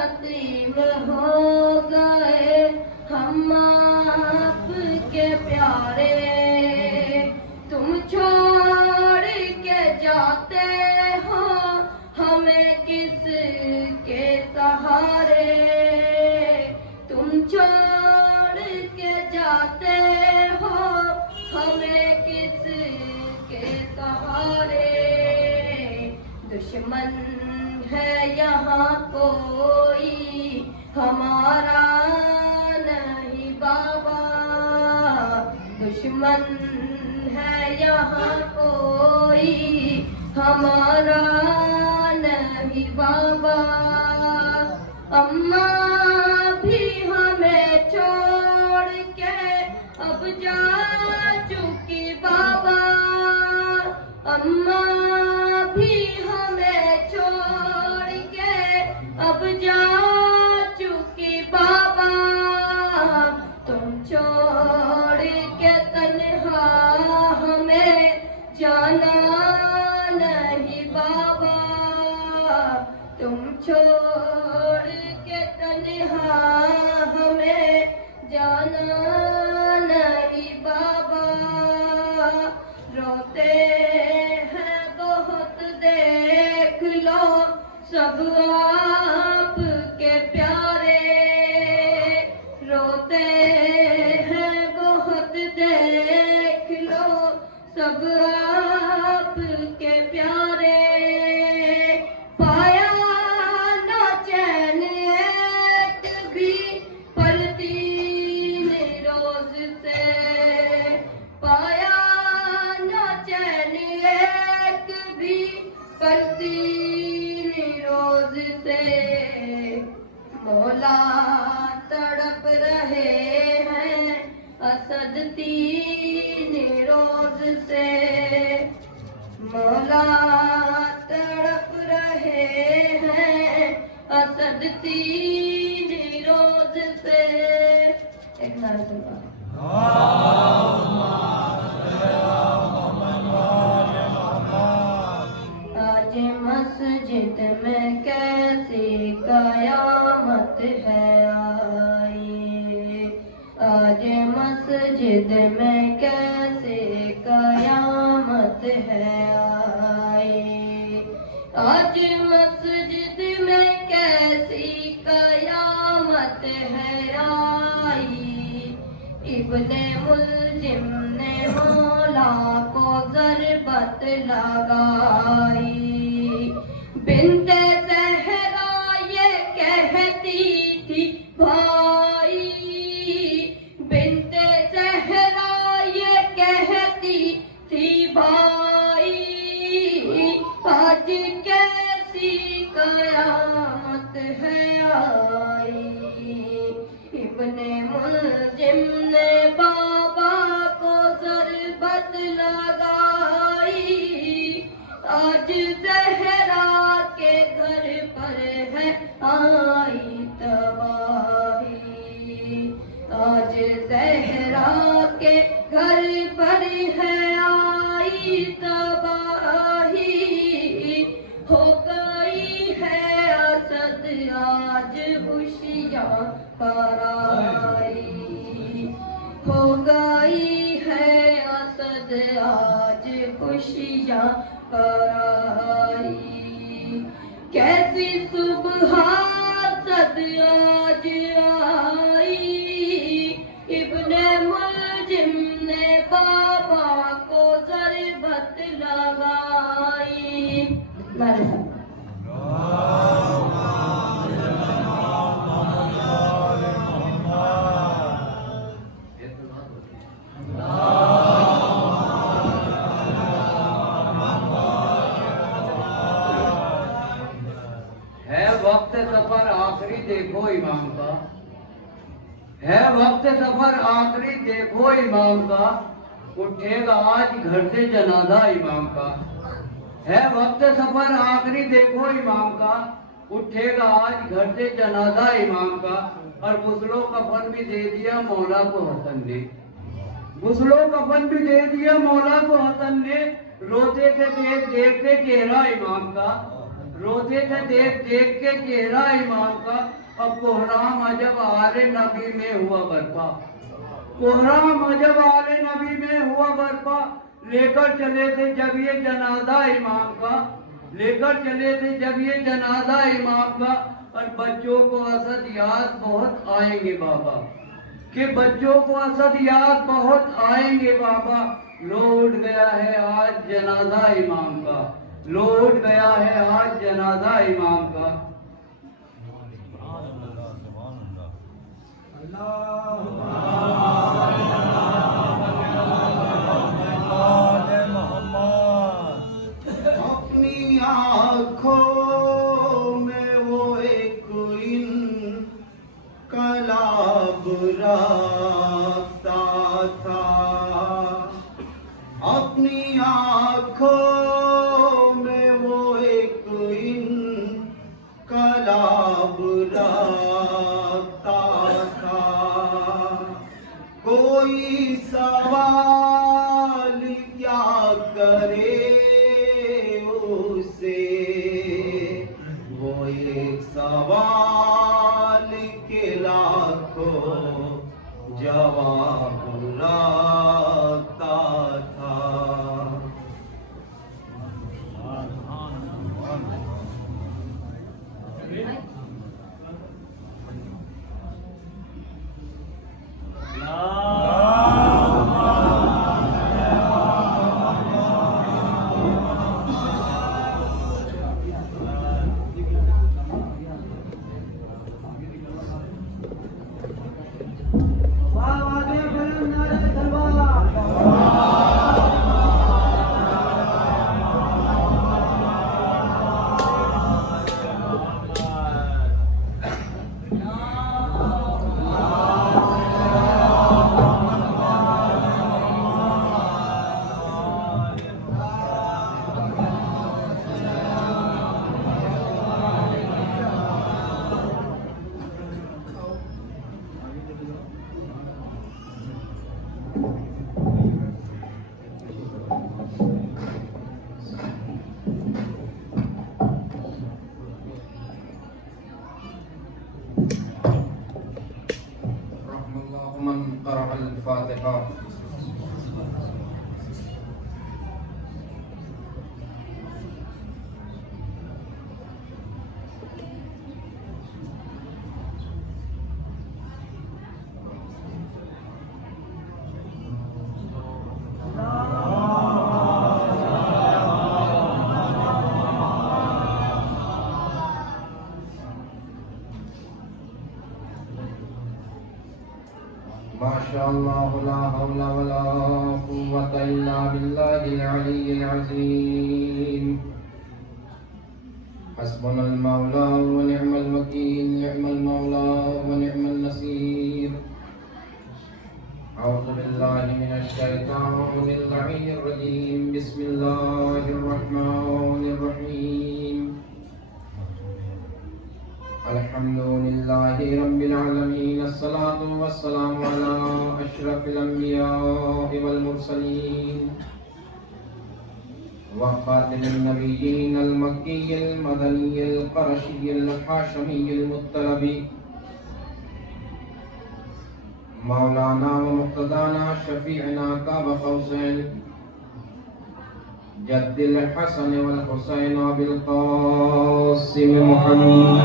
यतीम हो गए हम आप के प्यारे, तुम छोड़ के जाते हो हमें किस के सहारे, तुम छोड़ के जाते हो हमें किस के सहारे। दुश्मन है यहाँ कोई हमारा नहीं बाबा, दुश्मन है यहाँ कोई हमारा नहीं बाबा। अम्मा भी हमें छोड़ के अब जा चुकी बाबा, अम्मा भी हमें छोड़ के अब जा चुकी बाबा। तुम छोड़ के तन्हा हमें जाना नहीं बाबा, तुम छोड़ के तन्हा हमें जाना नहीं बाबा। रोते हैं बहुत देख लो सब आपके प्यारे, रोते हैं बहुत देख लो सब आपके प्यारे। पाया ना चैन एक भी पर 3 रोज से, पाया ना चैन एक भी पर 3 रोज से। मौला तड़प रहे हैं असद 3 रोज से, मौला तड़प रहे हैं असद 3 रोज से। एक नारा चलवा आज मस्जिद में कैसी कयामत है आई, आज मस्जिद में कैसी कयामत है आई, आज मस्जिद में कैसी कयामत है आई। इब्ने मुल्जिम ने मौला को ज़रबत लगाई, बिन्ते ज़हरा ये कहती थी भाई, बिन्ते ज़हरा ये कहती थी भाई। आज कैसी कयामत है आई, इब्ने मुल्जिम ने बाबा को ज़रबत लगाई। आज ज़हरा के घर पर है आई तबाही, आज ज़हरा के घर पर है आई तबाही। हो गई है असद आज खुशियाँ पराई, हो गई है असद आज खुशियाँ पराई। कैसी सुबह असद आज आई, इब्ने मुल्जिम ने बाबा को ज़रबत लगाई। वक्त सफर आखिरी देखो इमाम का, है वक्त सफर आखिरी देखो इमाम का, उठेगा आज घर से जनाजा इमाम का। है वक्त सफर आखिरी देखो इमाम का, उठेगा आज घर से जनाजा इमाम का। और गुस्लो कफन भी दे दिया मौला को हसन ने, गुस्लो कफन भी दे दिया मौला को हसन ने। रोते थे देख देख के चेहरा इमाम का, روتے تھے دیکھ دیکھ کے چہرہ امام کا، اب کوہرام عجب آل نبی میں ہوا برپا، کوہرام عجب آل نبی میں ہوا برپا، لے کر چلے تھے جب یہ جنازہ امام کا، لے کر چلے تھے جب یہ جنازہ امام کا، اور بچوں کو اسد یاد بہت آئیں گے بابا، کہ بچوں کو اسد یاد بہت آئیں گے بابا، لوٹ گیا ہے آج جنازہ امام کا، لوٹ گیا ہے آج جنازہ امام کا۔ اپنی آنکھوں میں وہ ایک انقلاب رکھتا تھا، اپنی آنکھوں میں وہ ایک انقلاب رکھتا تھا، کوئی سوال کیا کرے اسے، وہ ایک سوال کے لاکھوں جواب رکھتا تھا۔ من قرأ الفاتحة۔ ما شاء الله لا حول ولا قوة إلا بالله العلي العظيم، حسبنا المولى ونعم الوكيل، نعم المولى ونعم النصير۔ أعوذ بالله من الشيطان اللعين الرجيم، بسم الله الرحمن الرحيم، الحمد لله رب العالمين، الصلاة والسلام على أشرف الأنبياء والمرسلين، وخاتم النبيين، المكي المدني القرشي الحاشمي المطلبي، مولانا ومقتدانا شفيعنا قاب قوسين، جد الحسن والحسين بالقاسم محمد،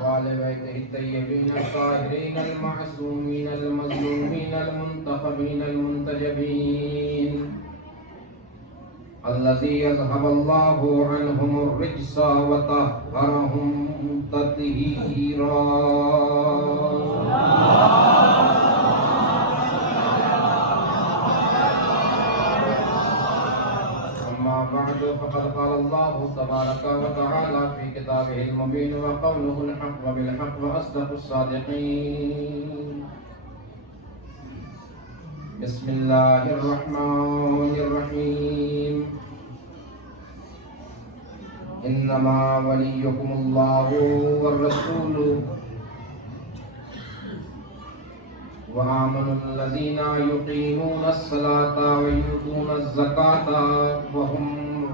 وآل بيته الطيبين الطاهرين المعصومين المظلومين المنتخبين المنتجبين، الذي يذهب الله عنهم الرجس وطهرهم تطهيرا۔ أما بعد، فقد قال الله تبارك وتعالى في كتابه المبين، وقوله الحق وبالحق وأصدق الصادقين۔ بسم الله الرحمن الرحيم، إنما وليكم الله والرسول وآمنوا الذين يقيمون الصلاة ويؤتون الزكاة وهم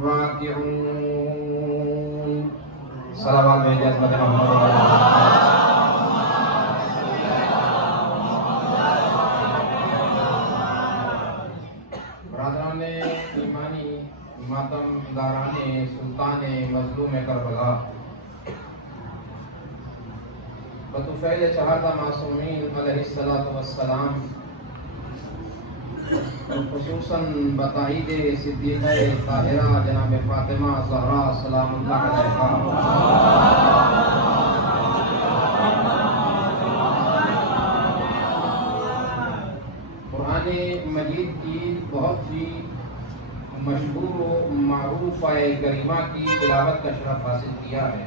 راكعون. صلوات بھیجیں حضرت محمد. برادران ایمانی، ماتم داران سلطان مظلوم کربلا، بطفیل چہارہ معصومین علیہ السلام، خصوصاً بتائید صدیقہ طاہرہ جناب فاطمہ زہرا سلام اللہ علیہا، قرآن مجید کی بہت ہی مشہور و معروف آیہ کریمہ کی تلاوت کا شرف حاصل کیا ہے.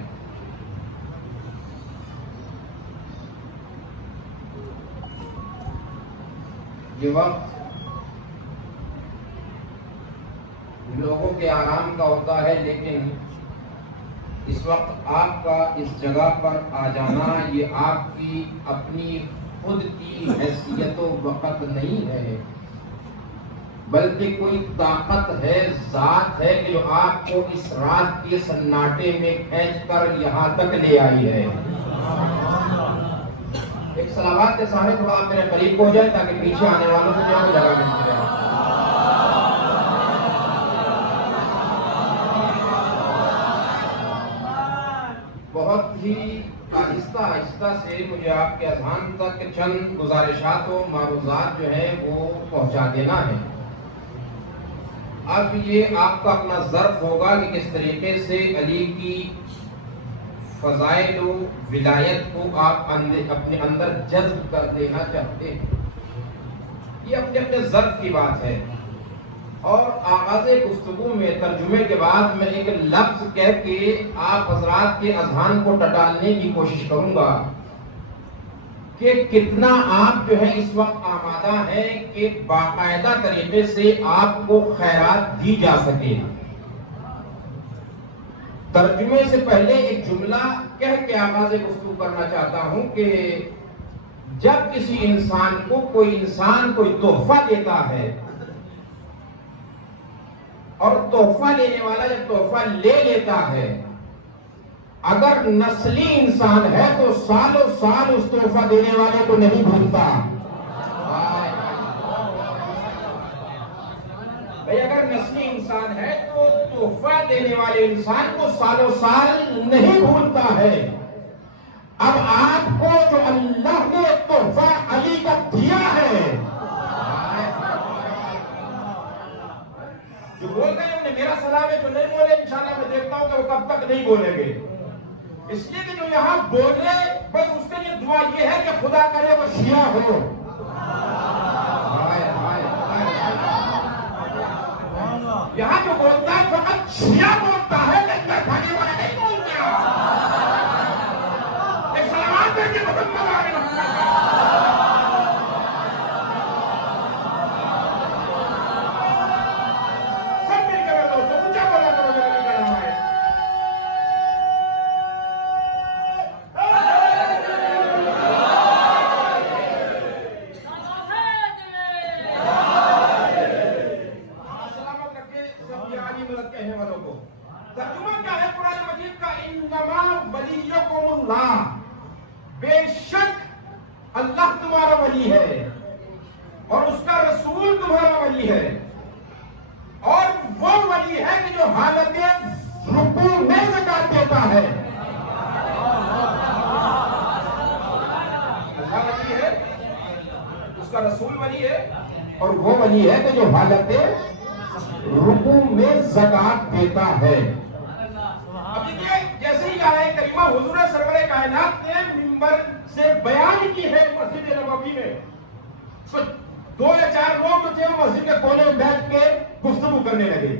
یہ وقت لوگوں کے آرام کا ہوتا ہے، لیکن اس وقت آپ کا اس جگہ پر آ جانا یہ آپ کی اپنی خود کی حیثیت و وقت نہیں ہے، بلکہ کوئی طاقت ہے، ذات ہے کہ جو آپ کو اس رات کے سناٹے میں کھینچ کر یہاں تک لے آئی ہے. ایک صلوات کے ساتھ تھوڑا آپ میرے قریب ہو جائے تاکہ پیچھے آنے والوں سے جو جگہ ملتی رہے. بہت ہی آہستہ آہستہ سے مجھے آپ کے اذہان تک چند گزارشات و معروضات جو ہیں وہ پہنچا دینا ہے. اب یہ آپ کا اپنا ظرف ہوگا کہ کس طریقے سے علی کی فضائل و ولایت کو آپ اپنے اندر جذب کر دینا چاہتے ہیں. یہ اپنے اپنے ظرف کی بات ہے. اور آغاز گفتگو میں ترجمے کے بعد میں ایک لفظ کہہ کے آپ حضرات کے اذہان کو ٹٹالنے کی کوشش کروں گا کہ کتنا آپ جو ہے اس وقت آمادہ ہیں کہ باقاعدہ طریقے سے آپ کو خیرات دی جا سکے. ترجمے سے پہلے ایک جملہ کہہ کے آغاز گفتگو کرنا چاہتا ہوں کہ جب کسی انسان کو کوئی تحفہ دیتا ہے اور تحفہ لینے والا جب تحفہ لے لیتا ہے، اگر نسلی انسان ہے تو سالوں سال اس تحفہ دینے والے کو نہیں بھولتا. اگر نسلی انسان ہے تو تحفہ دینے والے انسان کو سالوں سال نہیں بھولتا ہے. اب آپ کو جو اللہ نے تحفہ علی کا دیا ہے، جو بول رہے ہیں میرا سلام ہے، جو نہیں بولے انشاءاللہ میں دیکھتا ہوں کہ وہ کب تک نہیں بولیں گے. اس لیے کہ جو یہاں بولے بس اس کے لیے دعا یہ ہے کہ خدا کرے وہ شیعہ ہو. یہاں جو بولتا ہے فقط شیعہ بولتا ہے، لیکن کھانے والا نہیں بولتا. ایک سلامات ہے کہ محمد آئے سب مل کے دوستوں اونچا بولا کرو جو نہیں کرنا ہے. ترجمہ کیا ہے قرآن مجید کا؟ انما ولیکم اللہ، بے شک اللہ تمہارا ولی ہے اور اس کا رسول تمہارا ولی ہے، اور وہ ولی ہے کہ جو حالت رکوع میں زکات دیتا ہے. اللہ ولی ہے، اس کا رسول ولی ہے، اور وہ ولی ہے کہ جو حالت رکوع میں زکات دیتا ہے. اب دیکھیے جیسے ہی آئے کریمہ حضور سرور کائنات نے منبر سے بیان کی ہے مسجد نبوی میں، تو 2 یا 4 لوگ تھے وہ مسجد کے کونے میں بیٹھ کے گفتگو کرنے لگے.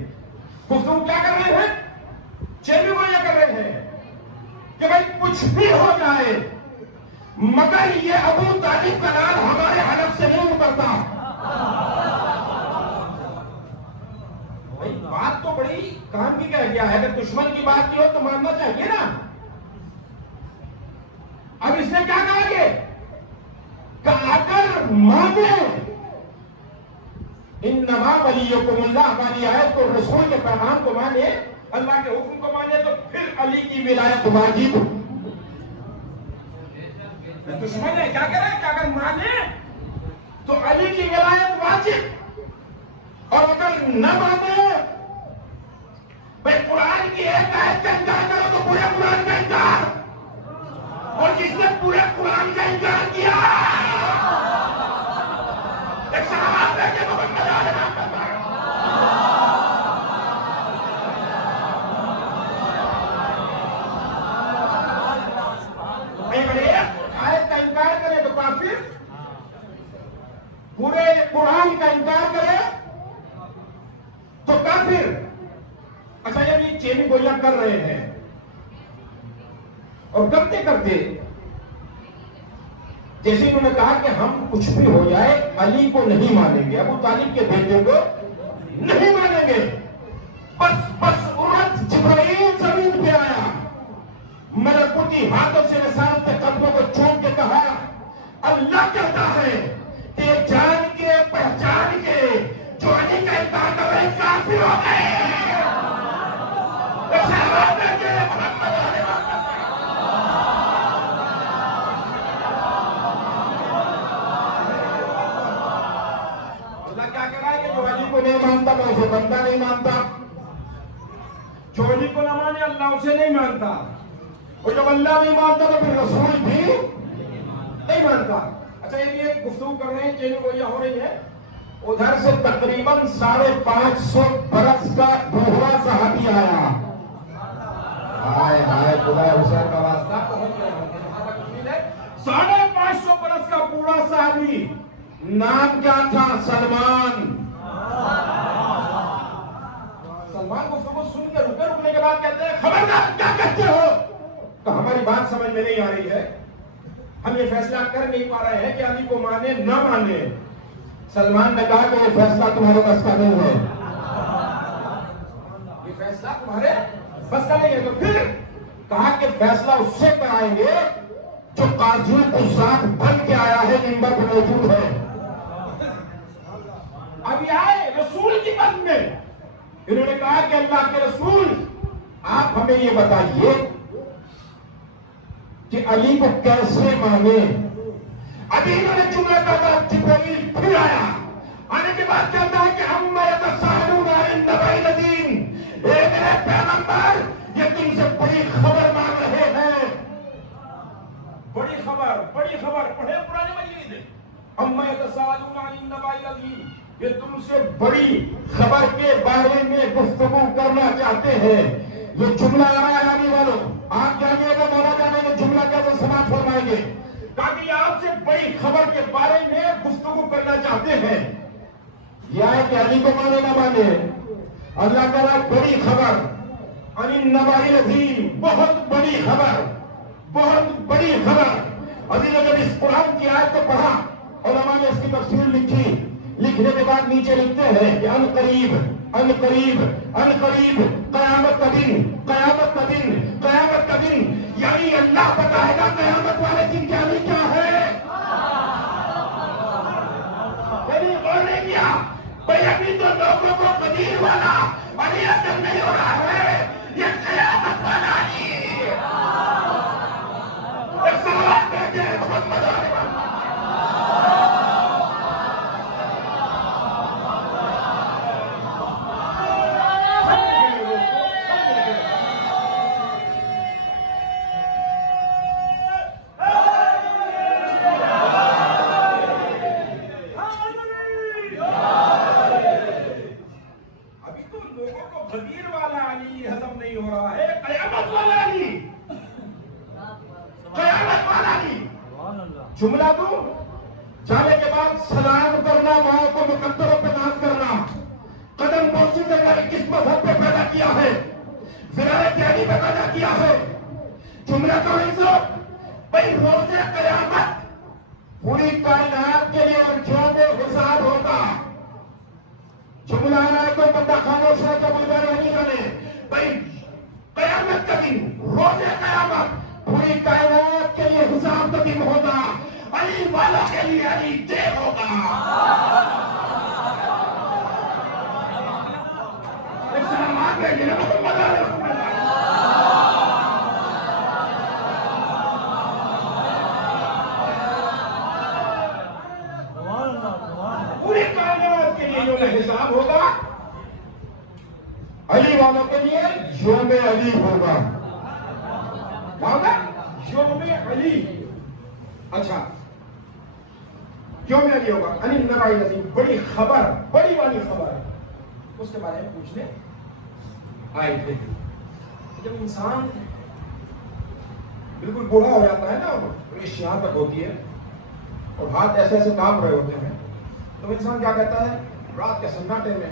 گفتگو کیا کر رہے ہیں؟ چیلو کو یہ کر رہے ہیں کہ بھائی کچھ بھی ہو جائے مگر یہ ابو طالب کا نام ہمارے حلف سے نہیں اترتا. بات تو بڑی کام کی کہہ گیا ہے، اگر دشمن کی بات کی ہو تو ماننا چاہیے نا. اب اس نے کیا کہا کہ اگر माने। इन्नमा वलियुकुमुल्लाह, हमारी आयत को, रसूल के पैगाम को माने, अल्लाह के हुक्म को माने, तो फिर अली की विलायत वाजिब। दुश्मन है क्या करे कि अगर माने तो अली की विलायत वाजिब, और अगर न माने, भाई कुरान की एक आयत का इनकार करो तो पूरे कुरान का इनकार, और जिसने पूरे कुरान का इनकार किया, एक सवाल है कि मोहम्मद आयत का इनकार करे तो काफिर, पूरे कुरान का इनकार करे तो काफिर। अच्छा, जब ये चेनी गोलियां कर रहे हैं और करते करते जैसे उन्होंने कहा कि हम कुछ भी हो जाए अली को नहीं मानेंगे, अबू तालिब के बेटे को नहीं मानेंगे, बस बस उरत जिब्राइल जमीन पे आया, मलकुती हाथों से रसालत के कदमों को चूम के कहा, अल्लाह कहता है कि जान के पहचान के जो अली का इनकार कर रहे काफिर हो गए। अल्लाह क्या कह रहा है कि जो अली को नहीं मानता मैं उसे बंदा नहीं मानता, जो अली को ना माने अल्लाह उसे नहीं मानता, और जब अल्लाह नहीं मानता तो फिर रसूल भी नहीं मानता। अच्छा, ये भी एक गुफ्तगू कर रहे हैं, चेनी गोलियां हो रही है, उधर से तकरीबन 550 बरस का बूढ़ा साहबी आया। हाय हाय, खुदा हुसैन का वास्ता, पहुंच गए। 550 बरस का बूढ़ा साहबी, नाम क्या था? सलमान। सलमान गुफ्तगू सुन के रुकने के बाद कहते हैं, खबरदार क्या कहते हो? तो हमारी बात समझ में नहीं आ रही है, हम ये फैसला कर नहीं पा रहे हैं कि अली को माने न माने। सलमान ने कहा कि ये फैसला तुम्हारे बस का नहीं है, ये फैसला तुम्हारे बस का नहीं है। तो फिर कहा कि फैसला उससे कराएंगे जो काज़ी को साथ बन के आया है, मिंबर पर मौजूद है। अभी आए रसूल की पद में, इन्होंने कहा कि अल्लाह के रसूल आप हमें ये बताइए कि अली को कैसे माने। अभी इन्होंने जुमला कहा, जिब्राइल फिर आया, आने के बाद कहता है कि अम्मा यतसाअलूना अन नबइल अज़ीम, ए मेरे पैगंबर, ये तुमसे बड़ी खबर मांग रहे हैं। बड़ी खबर, बड़ी खबर, पढ़े पुराने मजीद, अम्मा यतसाअलूना अन नबइल अज़ीम, ये तुमसे बड़ी खबर के बारे में गुफ्तगू करना चाहते हैं। ये जुमला आने वालों, आप जानिएगा मौला जाने में जुमला कैसे समाप्त फरमाएंगे, ताकि आपसे बड़ी खबर के बारे में गुफ्तगू करना चाहते हैं। यह है कि अली को माने ना माने, अल्लाह का बड़ी खबर, अनिन नबाइल अज़ीम, बहुत बड़ी खबर, बहुत बड़ी खबर। अजीज़ों, जब इस कुरान की आयत को पढ़ा, उलमा ने इसकी तफसीर लिखी, लिखने के बाद नीचे लिखते हैं कि अन करीब अन करीब अन करीब कयामत का दिन, कयामत का दिन, कयामत का दिन, यानी अल्लाह बताएगा कयामत वाले दिन क्या नहीं क्या है। मेरी और नहीं किया भाई, अभी तो लोगों को कदीर वाला अली असर नहीं हो रहा है, ये कयामत वाला अली। एक सवाल कहते हैं मोहम्मद जुमला तो जाने के बाद सलाम करना, माओ को मुकद्दरों पे नाज करना, कदम बोसी ने किस मजहब पे पैदा किया है, ज़िराए जानी पे पैदा किया है। जुमला तो ऐसा भाई, रोज़े क़यामत पूरी कायनात के लिए अर्जियों पे हिसाब होगा। जुमला ना तो बंदा खामोश है तो बुलवाने नहीं बने भाई, क़यामत का दिन, रोज़े क़यामत पूरी कायनात के लिए हिसाब का दिन होगा। अली वालों के लिए अली दे होगा। भेजिए पूरी कायनात के लिए जो हिसाब होगा अली वालों के लिए योम अली होगा। क्या होगा? योम अली। अच्छा, योम अली होगा। अली नबाई नजीम बड़ी खबर, बड़ी वाली खबर उसके बारे में पूछने आए थे। जब इंसान बिल्कुल बूढ़ा हो जाता है ना, रेश यहां तक होती है और हाथ ऐसे ऐसे कांप रहे होते हैं, तो इंसान क्या कहता है? रात के सन्नाटे में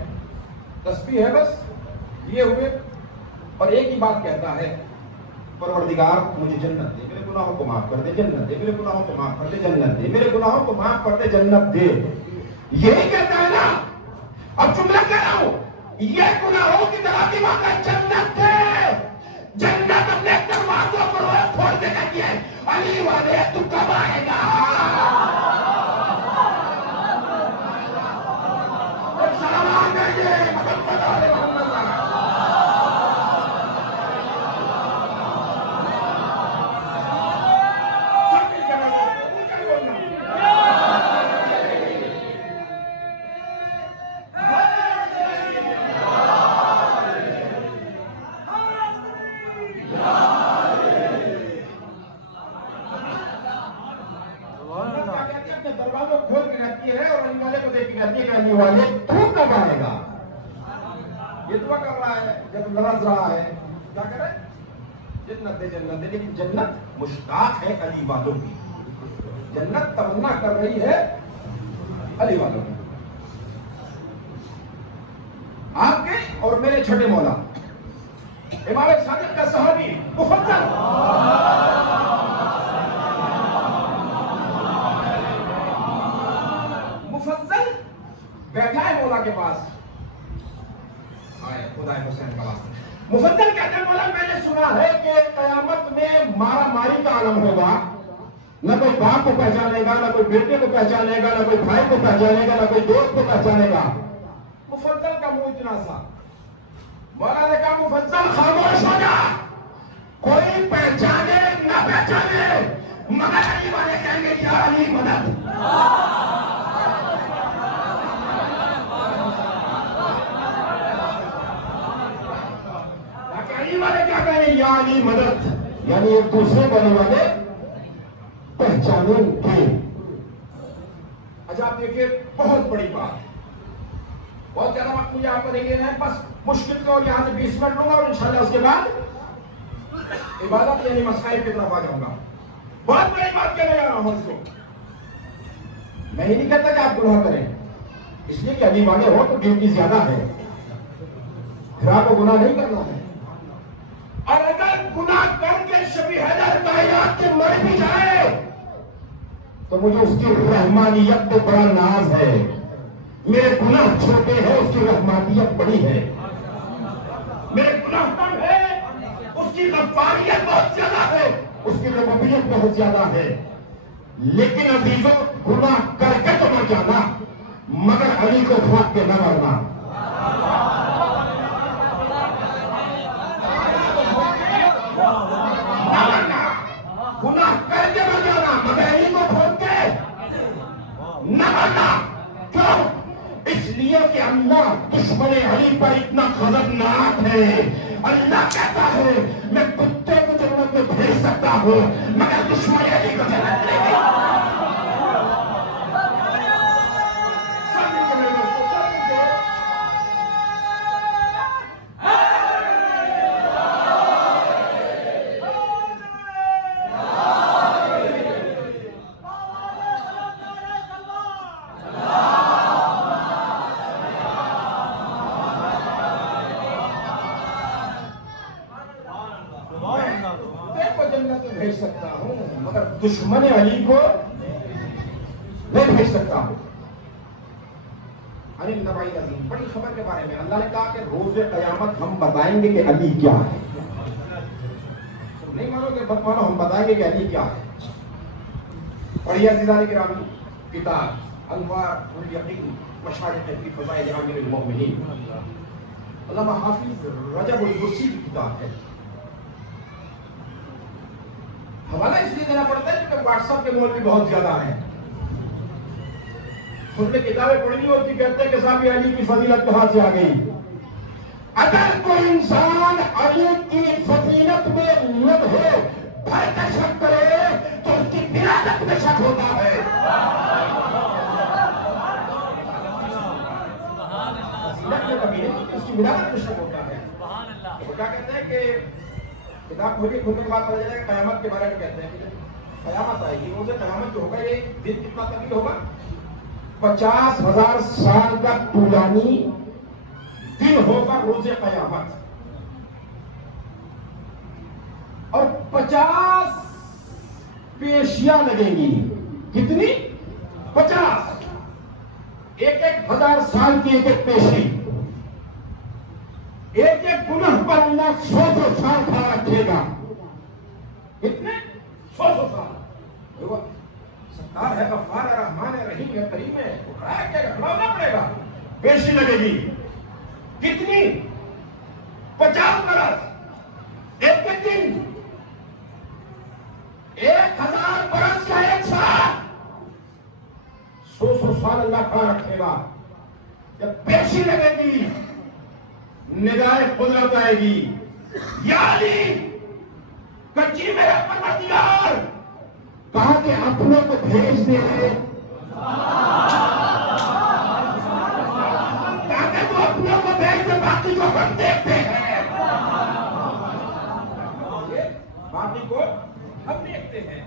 तस्बीह है बस ये हुए और एक ही बात कहता है, परवरदिगार मुझे जन्नत दे, मेरे गुनाहों को माफ कर दे, जन्नत दे, मेरे गुनाहों को माफ कर दे, जन्नत दे, मेरे गुनाहों को माफ कर दे, जन्नत दे। यही कहता है ना। अब जुमला कह रहा हूं, ये गुनाहों की तरह की बात है, जन्नत दे। जन्नत अपने दरवाजों पर खोल के कहती है, अली वाले तू कब आएगा? सलाम भेजिए मोहम्मद वाले मोहम्मद। दरवाजा खोल के रहती है और अली वाले को देख के कहती है, अली वाले तू कब आएगा? ये दुआ कर रहा है जब लरज रहा है, क्या करे? जन्नत दे, जन्नत दे। लेकिन जन्नत मुश्ताक है अली वालों की, जन्नत तमन्ना कर रही है अली वालों की। आपके और मेरे छोटे मौला इमाम सादिक का सहाबी मुफद्दल बैठा है मौला के पास, आए खुदा हुसैन का वास्ता। मुफद्दल कहते हैं, मौला मैंने सुना है कि कयामत में मारा मारी का आलम होगा, न कोई बाप को पहचानेगा, न कोई बेटे को पहचानेगा, न कोई भाई को पहचानेगा, न कोई दोस्त को पहचानेगा। मुफद्दल का मुंह इतना सा, मौला ने कहा मुफद्दल खामोश हो जा, कोई पहचाने न पहचाने मगर अली वाले कहेंगे या अली मदद। वाले क्या कह रहे? या अली मदद, यानी एक दूसरे बने वाले पहचानेंगे। अच्छा आप देखिए, बहुत बड़ी बात, बहुत ज्यादा वक्त मुझे आपको देंगे ना, बस मुश्किल से और यहां से 20 मिनट लूंगा और इंशाल्लाह उसके बाद इबादत यानी मसाइल की तरफ आ जाऊंगा। बहुत बड़ी बात कहने जा रहा हूं इसको। मैं ही नहीं कहता कि आप गुनाह करें, इसलिए कि अली वाले हो तो ड्यूटी ज्यादा है, फिर आपको गुनाह नहीं करना है। और अगर गुनाह करके शबी हैदर कायनात के मर भी जाए तो मुझे उसकी रहमानियत पे बड़ा नाज है। मेरे गुनाह छोटे हैं, उसकी रहमानियत बड़ी है। मेरे गुनाह कम है, उसकी गफ्फारियत बहुत ज्यादा है, उसकी रबूबियत बहुत ज्यादा है। लेकिन अजीजों, गुनाह करके तो मर जाना, मगर अली को भाग के न मरना। गुनाह करके मर जाना, मगर अली को खोद के न मरना। क्यों? इसलिए कि अल्लाह दुश्मन अली पर इतना खतरनाक है। अल्लाह कहता है मैं कुत्ते को जन्नत में भेज सकता हूँ, मगर दुश्मन अली को जन्नत नहीं। भेज सकता हूं, मगर दुश्मन अली को नहीं भेज सकता हूं। अली नबाई नजीम बड़ी खबर के बारे में अल्लाह ने कहा कि रोज़े क़यामत हम बताएंगे कि अली क्या है। तो नहीं मानोगे, मत मानो, हम बताएंगे कि अली क्या है। पढ़िए अज़ीज़ान किरामी किताब अनवार उल यकीन मशारिक़ फी फ़ज़ाइल आमिरुल मोमिनीन। علامہ حافظ رجب البرسی کی کتاب ہے. حوالہ اس لیے دینا پڑتا ہے کیونکہ واٹس ایپ کے مولوی بہت زیادہ ہیں. ان نے کتابیں پڑھنی ہوتی کہتے ہیں کہ صاحب علی کی فضیلت کہاں سے آ گئی. اگر کوئی انسان علی کی فضیلت میں لمحے بھر کا شک کرے تو اس کی ولادت میں شک ہوتا ہے. فضیلت میں کبھی نہیں، اس کی ولادت میں شک ہوتا ہے. وہ کیا کہتے ہیں کہ کتاب کھولنے کے بعد پتہ چلا کہ قیامت کے بارے میں کہتے ہیں کہ قیامت آئے گی. روز قیامت جو ہوگا یہ دن کتنا طویل ہوگا؟ 50,000 سال کا طولانی دن ہوگا روز قیامت. اور 50 پیشیاں لگیں گی. کتنی؟ 50. ایک 1,000 سال کی ایک پیشی. ایک گناہ پر اللہ 100 سال کھڑا رکھے گا. کتنے؟ 100 سال. ستار ہے، غفار ہے، رحمان ہے، رحیم ہے، کریم ہے. کھڑا ہونا پڑے گا. پیشی لگے گی. کتنی؟ 50 برس. ایک دن. 1,000 برس کا ایک سال. 100 سال اللہ کھڑا رکھے گا. جب پیشی لگے گی نگاہ قدرت آئے گی. یا علی کچی میرا پروردگار، کہا کہ اپنے کو بھیج دے. کہا کہ تو اپنے کو بھیج دے، باقی کو ہم دیکھتے ہیں. باقی کو ہم دیکھتے ہیں.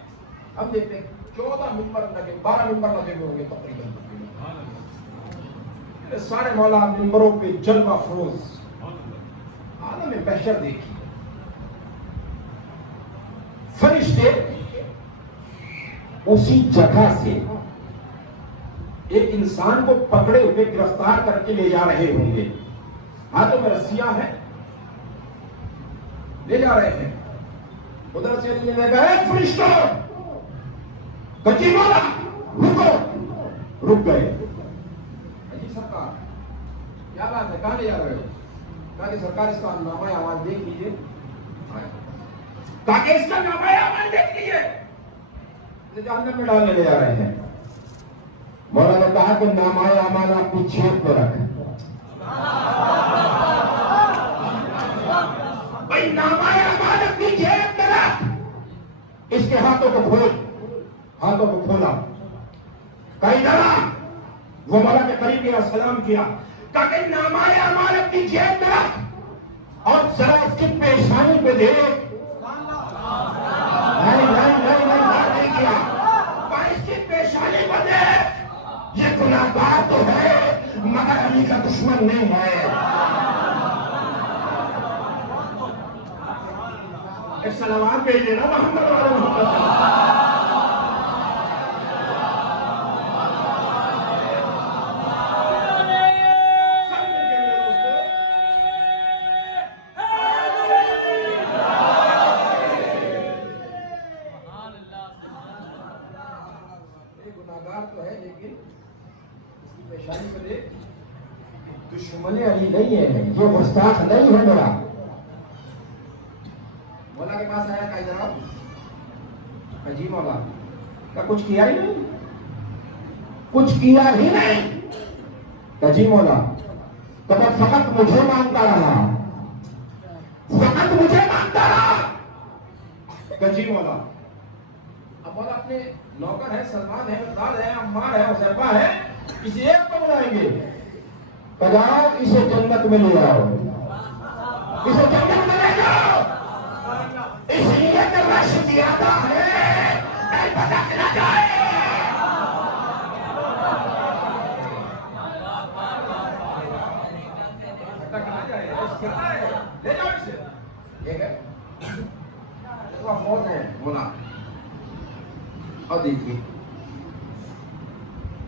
ہم دیکھتے ہیں 14 ممبر لگے، 12 ممبر لگے ہوئے ہوں گے تقریباً. سارے مولا ممبروں پہ جلوہ افروز عالم بشر دیکھی. فرشتے اسی جگہ سے ایک انسان کو پکڑے ہوئے گرفتار کر کے لے جا رہے ہوں گے. ہاتھوں میں رسیاں ہیں، لے جا رہے ہیں. ادھر سے نے کہا اے فرشتوں، کچی مولا رکو. رک گئے. جی سرکار کیا بات ہے، کہاں لے جا رہے ہو؟ کہا کہ سرکار اس کا نامہ اعمال دیکھ لیجیے. کہا کہ اس کا نامہ اعمال دیکھ لیجیے. جہنم میں ڈالنے لے جا رہے ہیں. مولا نے کہا کہ نامہ اعمال آپ کی جیب میں رکھ. بھائی نامہ اعمال اپنی جیب میں رکھ. اس کے ہاتھوں کو کھول. ہاتھوں کو کھولا. کہا ادھر آ. وہ مولا کے قریب گیا، سلام کیا. کہا کہ نامہ اعمال اپنی جیب میں رکھ اور ذرا اس کی پیشانی پہ دیکھ. نہیں کیا. کہا اس کی پیشانی پہ دیکھ. یہ گناہگار تو ہے مگر علی کا دشمن نہیں ہے. ایک سلامات بھیجیے نا محمد والے محمد. تو ہے لیکن اس کی پیشانی پہ دیکھ. دشمن علی نہیں ہے، یہ گستاخ نہیں ہے میرا. مولا کے پاس آیا. کہا جناب عجیب مولا کا کچھ کیا ہی نہیں. کچھ کیا ہی نہیں. عجیب مولا تو میں فقط مجھے مانتا رہا، فقط مجھے مانتا رہا. عجیب مولا اب مولا اپنے نوکر ہے، سلمان ہے، مقداد ہے، عمار ہے، حذیفہ ہے، کسی ایک کو بلائیں گے. جاؤ اسے جنت میں لے آؤ. اسے جنت میں لے جاؤ. اس لیے کہ رش زیادہ ہے، نہیں بھٹک نہ جائے. بھٹک نہ جائے. لے جاؤ اسے. ٹھیک ہے. فوج ہے بولا. اور دیکھیے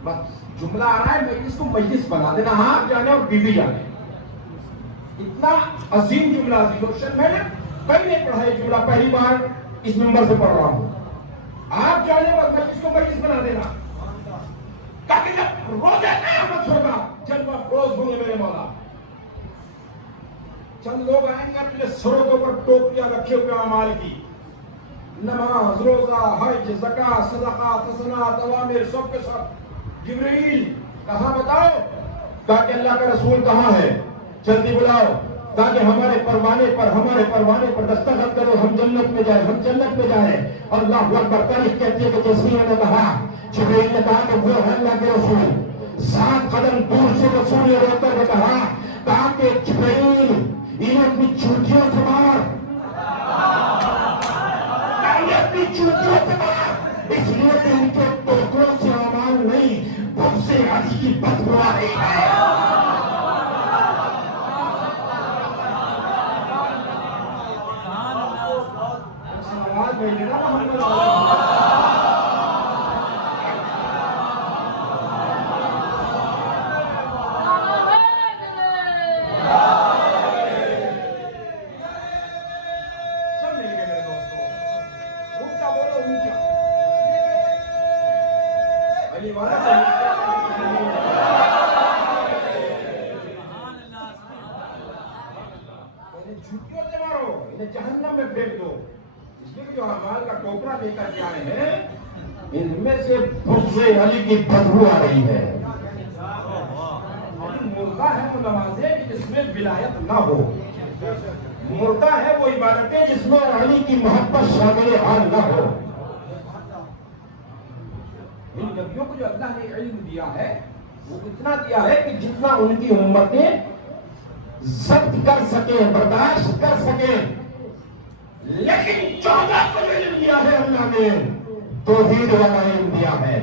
بس جملہ آ رہا ہے مجلس کو مجلس بنا دینا. آپ جانے اور بی بی جانے. اتنا عظیم جملہ، عظیم الشان. میں نے کبھی نہیں پڑھا یہ جملہ، پہلی بار اس ممبر سے پڑھ رہا ہوں. آپ جانے اور مجلس کو مجلس بنا دینا تاکہ جب روز قیامت ہوگا جلوہ افروز ہوں گے میرے مولا. चंद लोग आएंगे अपने सरों के ऊपर टोकरियां रखे हुए अमाल की, नमाज, रोजा, हज, ज़कात, सदका, तसनात, अवामिर, सब के सब। जिब्रील कहाँ बताओ? कहा कि अल्लाह का रसूल कहाँ है, जल्दी बुलाओ, ताकि हमारे परवाने पर दस्तखत करो, हम जन्नत में जाए। और अल्लाह अकबर तारीफ कहती है कि जैसे ने कहा, जिब्रील ने कहा कि वो है अल्लाह के रसूल। 7 कदम दूर से रसूल ने रोकर के कहा कि जिब्रील इन्हें अपनी चूतियों से मार, अपनी चूतियों से मार, इसलिए कि उनके टोकरों से अमाल नहीं, भूख से अली की बदबू आ रही है। आवाज भेजे ना छुट्टियों से मारो, इन्हें जहन्नम में फेंक दो। इसलिए जो अमाल का टोकरा लेकर के आए हैं, इनमें से बुग़्ज़ अली की बदबू आ रही है। मुर्दा है वो नमाजें जिसमें विलायत ना हो, मुर्दा है वो इबादतें जिसमें अली की मोहब्बत शामिल हाल ना हो। इन नबियों को जो अल्लाह ने इल्म दिया है वो इतना दिया है कि जितना उनकी उम्मतें जब्त कर सके, बर्दाश्त कर सके। लेकिन 14 को जो इल्म दिया है अल्लाह ने, तौहीद वाला इल्म दिया है।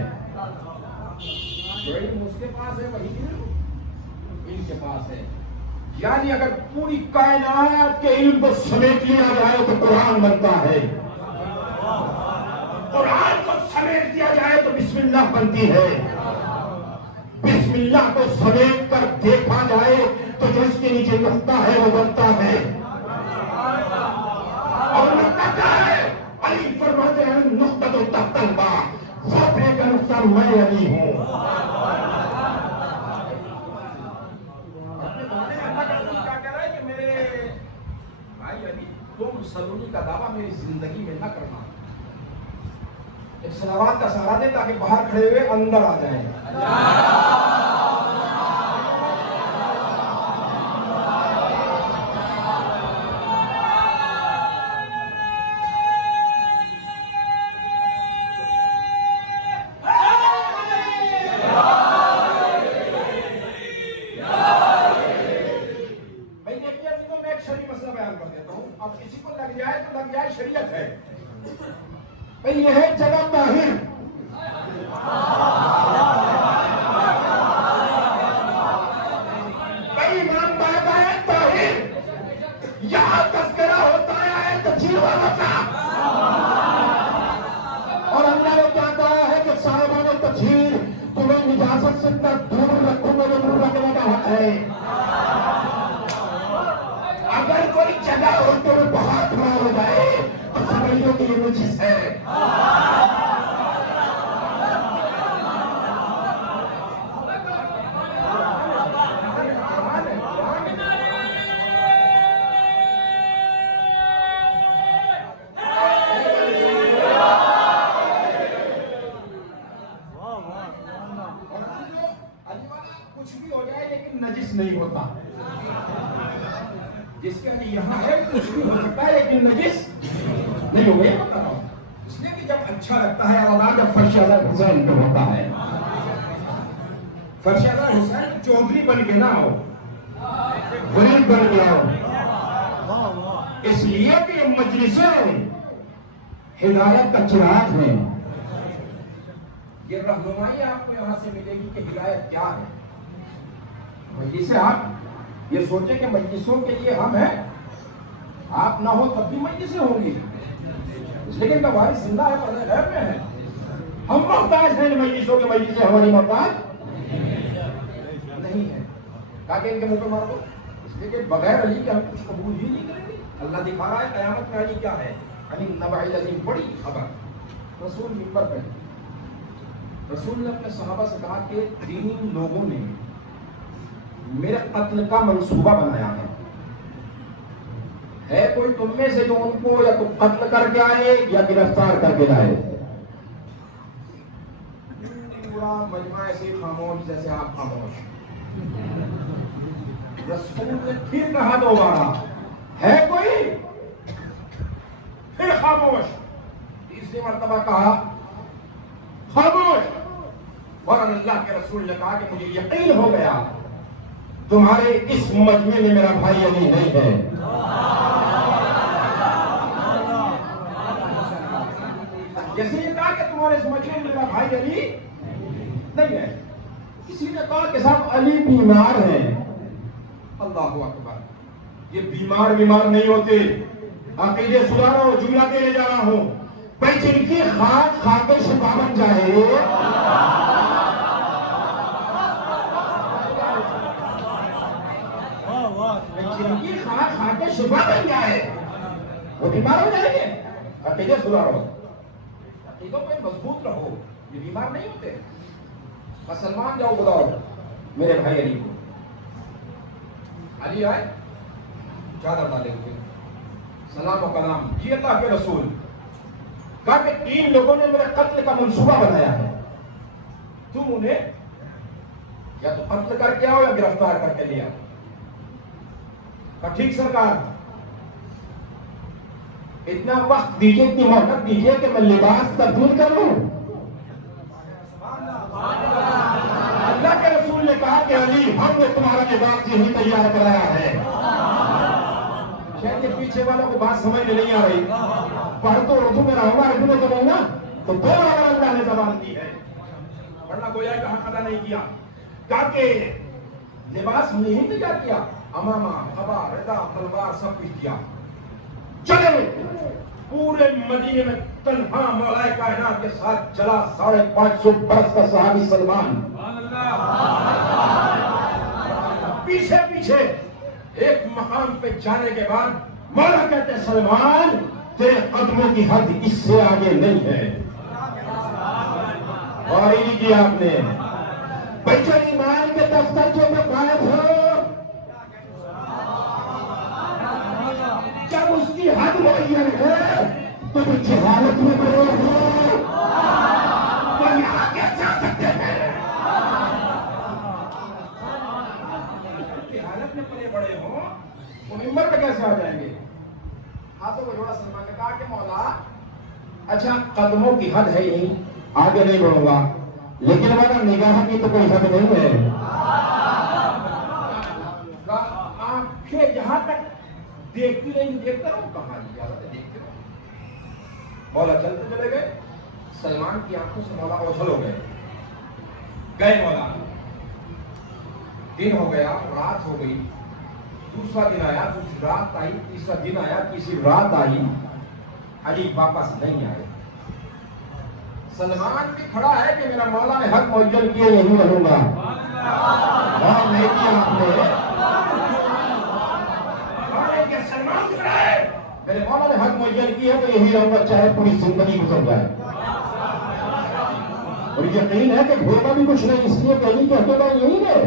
जो इल्म उसके पास है वही इल्म इनके पास है। यानी अगर पूरी कायनात के इल्म को समेट लिया जाए तो कुरान बनता है, कुरान को समेट दिया जाए तो बिस्मिल्लाह बनती है, बिस्मिल्लाह को समेट कर देखा जाए तो जो इसके नीचे नुक्ता है वो बनता है। और नुक्ता क्या है? अली फरमाते हैं नुक्ता तो तख्तलबा, ज़ाफ़े का नुक्ता मैं अली हूँ। अपने बारे में अल्लाह का रसूल क्या कह रहा है कि मेरे भाई अली तुम सलूनी का दावा मेरी जिंदगी में न करना। एक सलावत का सहारा दे ताकि बाहर खड़े हुए अंदर आ जाए। भाई देखिए तो मैं एक शरीय मसला बयान कर देता हूँ, अब किसी को लग जाए तो लग जाए, शरीयत है। भाई यह है जगह ताहिर, भाई इमाम बाबा है ताहिर, यहाँ तस्करा होता है तफसीर वालों का। और अल्लाह ने क्या कहा है कि साहिबान तफसीर तुम्हें निजासत से इतना दूर रखूंगा जो दूर रखने का हक है। अगर कोई जगह होते हुए बहुत खड़ा हो जाए तो समझिए कि ये नजीस है। कुछ भी हो जाए लेकिन नजिस नहीं होता। जिसके लिए यहाँ है कुछ भी हो सकता है लेकिन नजिस नहीं हो गया, बता रहा हूँ। इसलिए कि जब अच्छा लगता है और जब फर्शादा हुसैन पे होता है, फर्शादा हुसैन चौधरी बन के ना हो, गरीब बन गया हो, इसलिए कि मजलिसें हिदायत का चिराग है। ये रहनुमाई आपको यहाँ से मिलेगी कि हिदायत क्या है। मजलिसें आप ये सोचे कि मजलिसों के लिए हम हैं, आप ना हो तब भी मजलिसें होंगी, लेकिन तो भाई जिंदा है पर्दे गैब में है। हम मोहताज हैं मजलिसों के, मजलिसें हमारी मोहताज नहीं है। ताकि इनके मुंह पे मार दो, इसलिए कि बगैर अली के हम कुछ कबूल ही नहीं करेंगे। अल्लाह दिखा रहा है क़यामत में अली क्या है। अली नबाइल अजीम, बड़ी खबर। रसूल मिंबर पे, रसूल ने अपने सहाबा से कहा कि 3 लोगों ने मेरे कत्ल का मंसूबा बनाया है। ہے کوئی تم میں سے جو ان کو یا تو قتل کر کے آئے یا گرفتار کر کے لائے؟ پورا مجمع ایسے خاموش جیسے آپ خاموش. رسول نے پھر کہا دوبارہ ہے کوئی؟ پھر خاموش. تیسری مرتبہ کہا خاموش. فوراً اللہ کے رسول نے کہا کہ مجھے یقین ہو گیا تمہارے اس مجمع میں میرا بھائی علی نہیں ہے. جیسے یہ کہا کہ تمہارے اس مجمع میں میرا بھائی علی نہیں ہے. کسی نے کہا کہ صاحب علی بیمار ہیں. اللہ اکبر. یہ بیمار نہیں ہوتے. عقیدے سدھارو. جملہ دینے جا رہا ہوں بھائی جن کی خاک کھا کے شفا بن جائے. جن کی خاک کھا کے شفا بن جائے وہ بیمار ہو جائیں گے. عقیدے سدھارو. عقیدوں پہ مضبوط رہو. یہ بیمار نہیں ہوتے. مسلمان جاؤ بتاؤ میرے بھائی علی کو. علی آئے چادر ڈالے ہوئے سلام و کلام. جی اللہ کے رسول. کہا کہ 3 لوگوں نے میرے قتل کا منصوبہ بنایا ہے. تم انہیں یا تو قتل کر کے آؤ یا گرفتار کر کے لے آؤ. کہا ٹھیک سرکار. اتنا وقت دیجیے, اتنی مہلت دیجیے کہ میں لباس تبدیل کر لوں. اللہ کے رسول نے کہا کہ علی ہم نے تمہارا لباس یہی تیار کرایا ہے. شاید یہ پیچھے والوں کو بات سمجھ میں نہیں آ رہی. پڑھ تو اردو میں رہوں گا, اردو میں تو نہیں نا. تو 2 اگر اللہ نے زبان دی ہے ورنہ گویا کا حق ادا نہیں کیا. کہا کہ لباس ہم نے ہی تیار کیا. امامہ, قبا, رضا, تلوار سب کچھ دیا. چلے پورے مدینے میں تنہا مولا کائنات کے ساتھ چلا 550 برس کا صحابی سلمان. پیچھے پیچھے ایک مقام پہ جانے کے بعد مولا کہتے ہیں سلمان تیرے قدموں کی حد اس سے آگے نہیں ہے. اور یہ کیا آپ نے بیت ایمان کے دفتر جو میں قائد ہو جب اس کی حد معین ہے تو جو جہالت میں بڑے ہو وہ یہاں کیسے آ سکتے ہیں؟ جہالت میں بڑے ہوں وہ ممبر پہ کیسے آ جائیں گے؟ ہاتھوں کو جوڑا سلمان نے کہا کہ مولا اچھا قدموں کی حد ہے یہی, آگے نہیں بڑھوں گا, لیکن ہمارا نگاہ کی تو کوئی حد نہیں ہے. آنکھیں جہاں تک دیکھتی نہیں دیکھتا رہو. کہاں اجازت ہے دیکھتے رہو. مولا چلتے چلے گئے. سلمان کی آنکھوں سے مولا اوجھل ہو گئے. گئے مولا. دن ہو گیا, رات ہو گئی. دوسرا دن آیا, دوسری رات آئی, تیسرا دن آیا, تیسری رات آئی. علی واپس نہیں آئے. سلمان بھی کھڑا ہے کہ میرا مولا نے حق معین کیے یہی رہوں گا. اور نہیں کیا آپ نے. سلمان کھڑا ہے میرے مولا نے حق معین کیا ہے تو یہی رہوں گا چاہے پوری زندگی گزر جائے. اور یقین ہے کہ ہوگا بھی کچھ نہیں, اس لیے کہیں کہ ہوگا یہی ہے.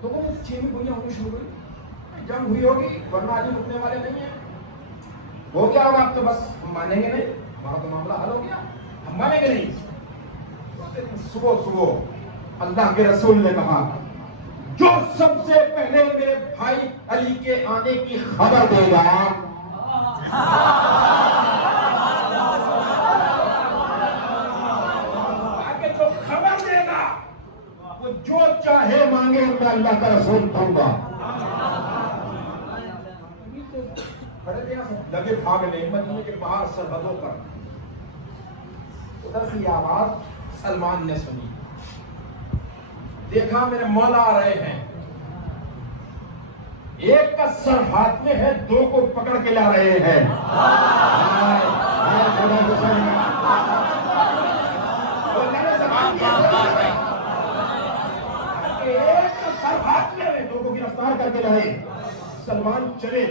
تو وہ چینی گوئیاں ہونی شروع ہوئی. جنگ ہوئی ہوگی ورنہ علی رکنے والے نہیں ہیں. ہو گیا ہوگا اب تو بس ہم مانیں گے نہیں, ہمارا تو معاملہ حل ہو گیا, ہم مانیں گے نہیں. صبح اللہ کے رسول نے کہا جو سب سے پہلے میرے بھائی علی کے آنے کی خبر دے گا جو خبر دے گا وہ جو چاہے مانگے میں اللہ کا رسول دوں گا. لگے بھاگنے مدینے کے باہر سرحدوں پر. ادھر سے یہ آواز سلمان نے سنی. دیکھا میرے مولا آ رہے ہیں. ایک کا سر ہاتھ میں ہے, 2 کو پکڑ کے لا رہے ہیں. ایک کا سر ہاتھ میں ہے, 2 کو گرفتار کر کے لائے. سلمان چلے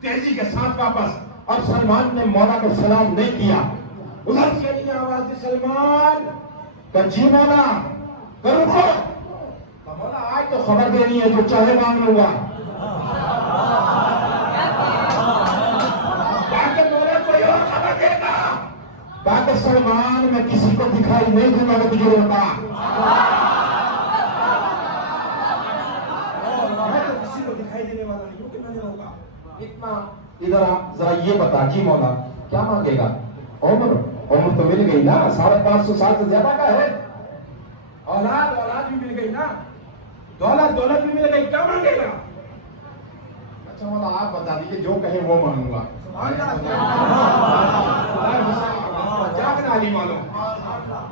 تیزی کے ساتھ واپس. اب سلمان نے مولا کو سلام نہیں کیا. ادھر سے علی نے آواز دی سلمان کہ جی مولا کرو. مولا آج تو خبر دینی ہے، جو چاہے مانگ لوں گا. تاکہ مولا کوئی اور خبر دے گا، تاکہ سلمان میں کسی کو دکھائی نہیں دوں گا کہ تجھے روکا. میں تو کسی کو دکھائی دینے والا نہیں ہوں کہ میں نے روکا. اتنا ادھر آپ ذرا یہ بتا جی مولا کیا مانگے گا؟ عمر تو مل گئی نا، 550 سال سے زیادہ کا ہے. اولاد بھی مل گئی نا، دولت بھی مل گئی، کیا مانگے گا؟ اچھا مولا آپ بتا دیجیے، جو کہیں وہ مانگوں گا. جاگنا علی معلوم،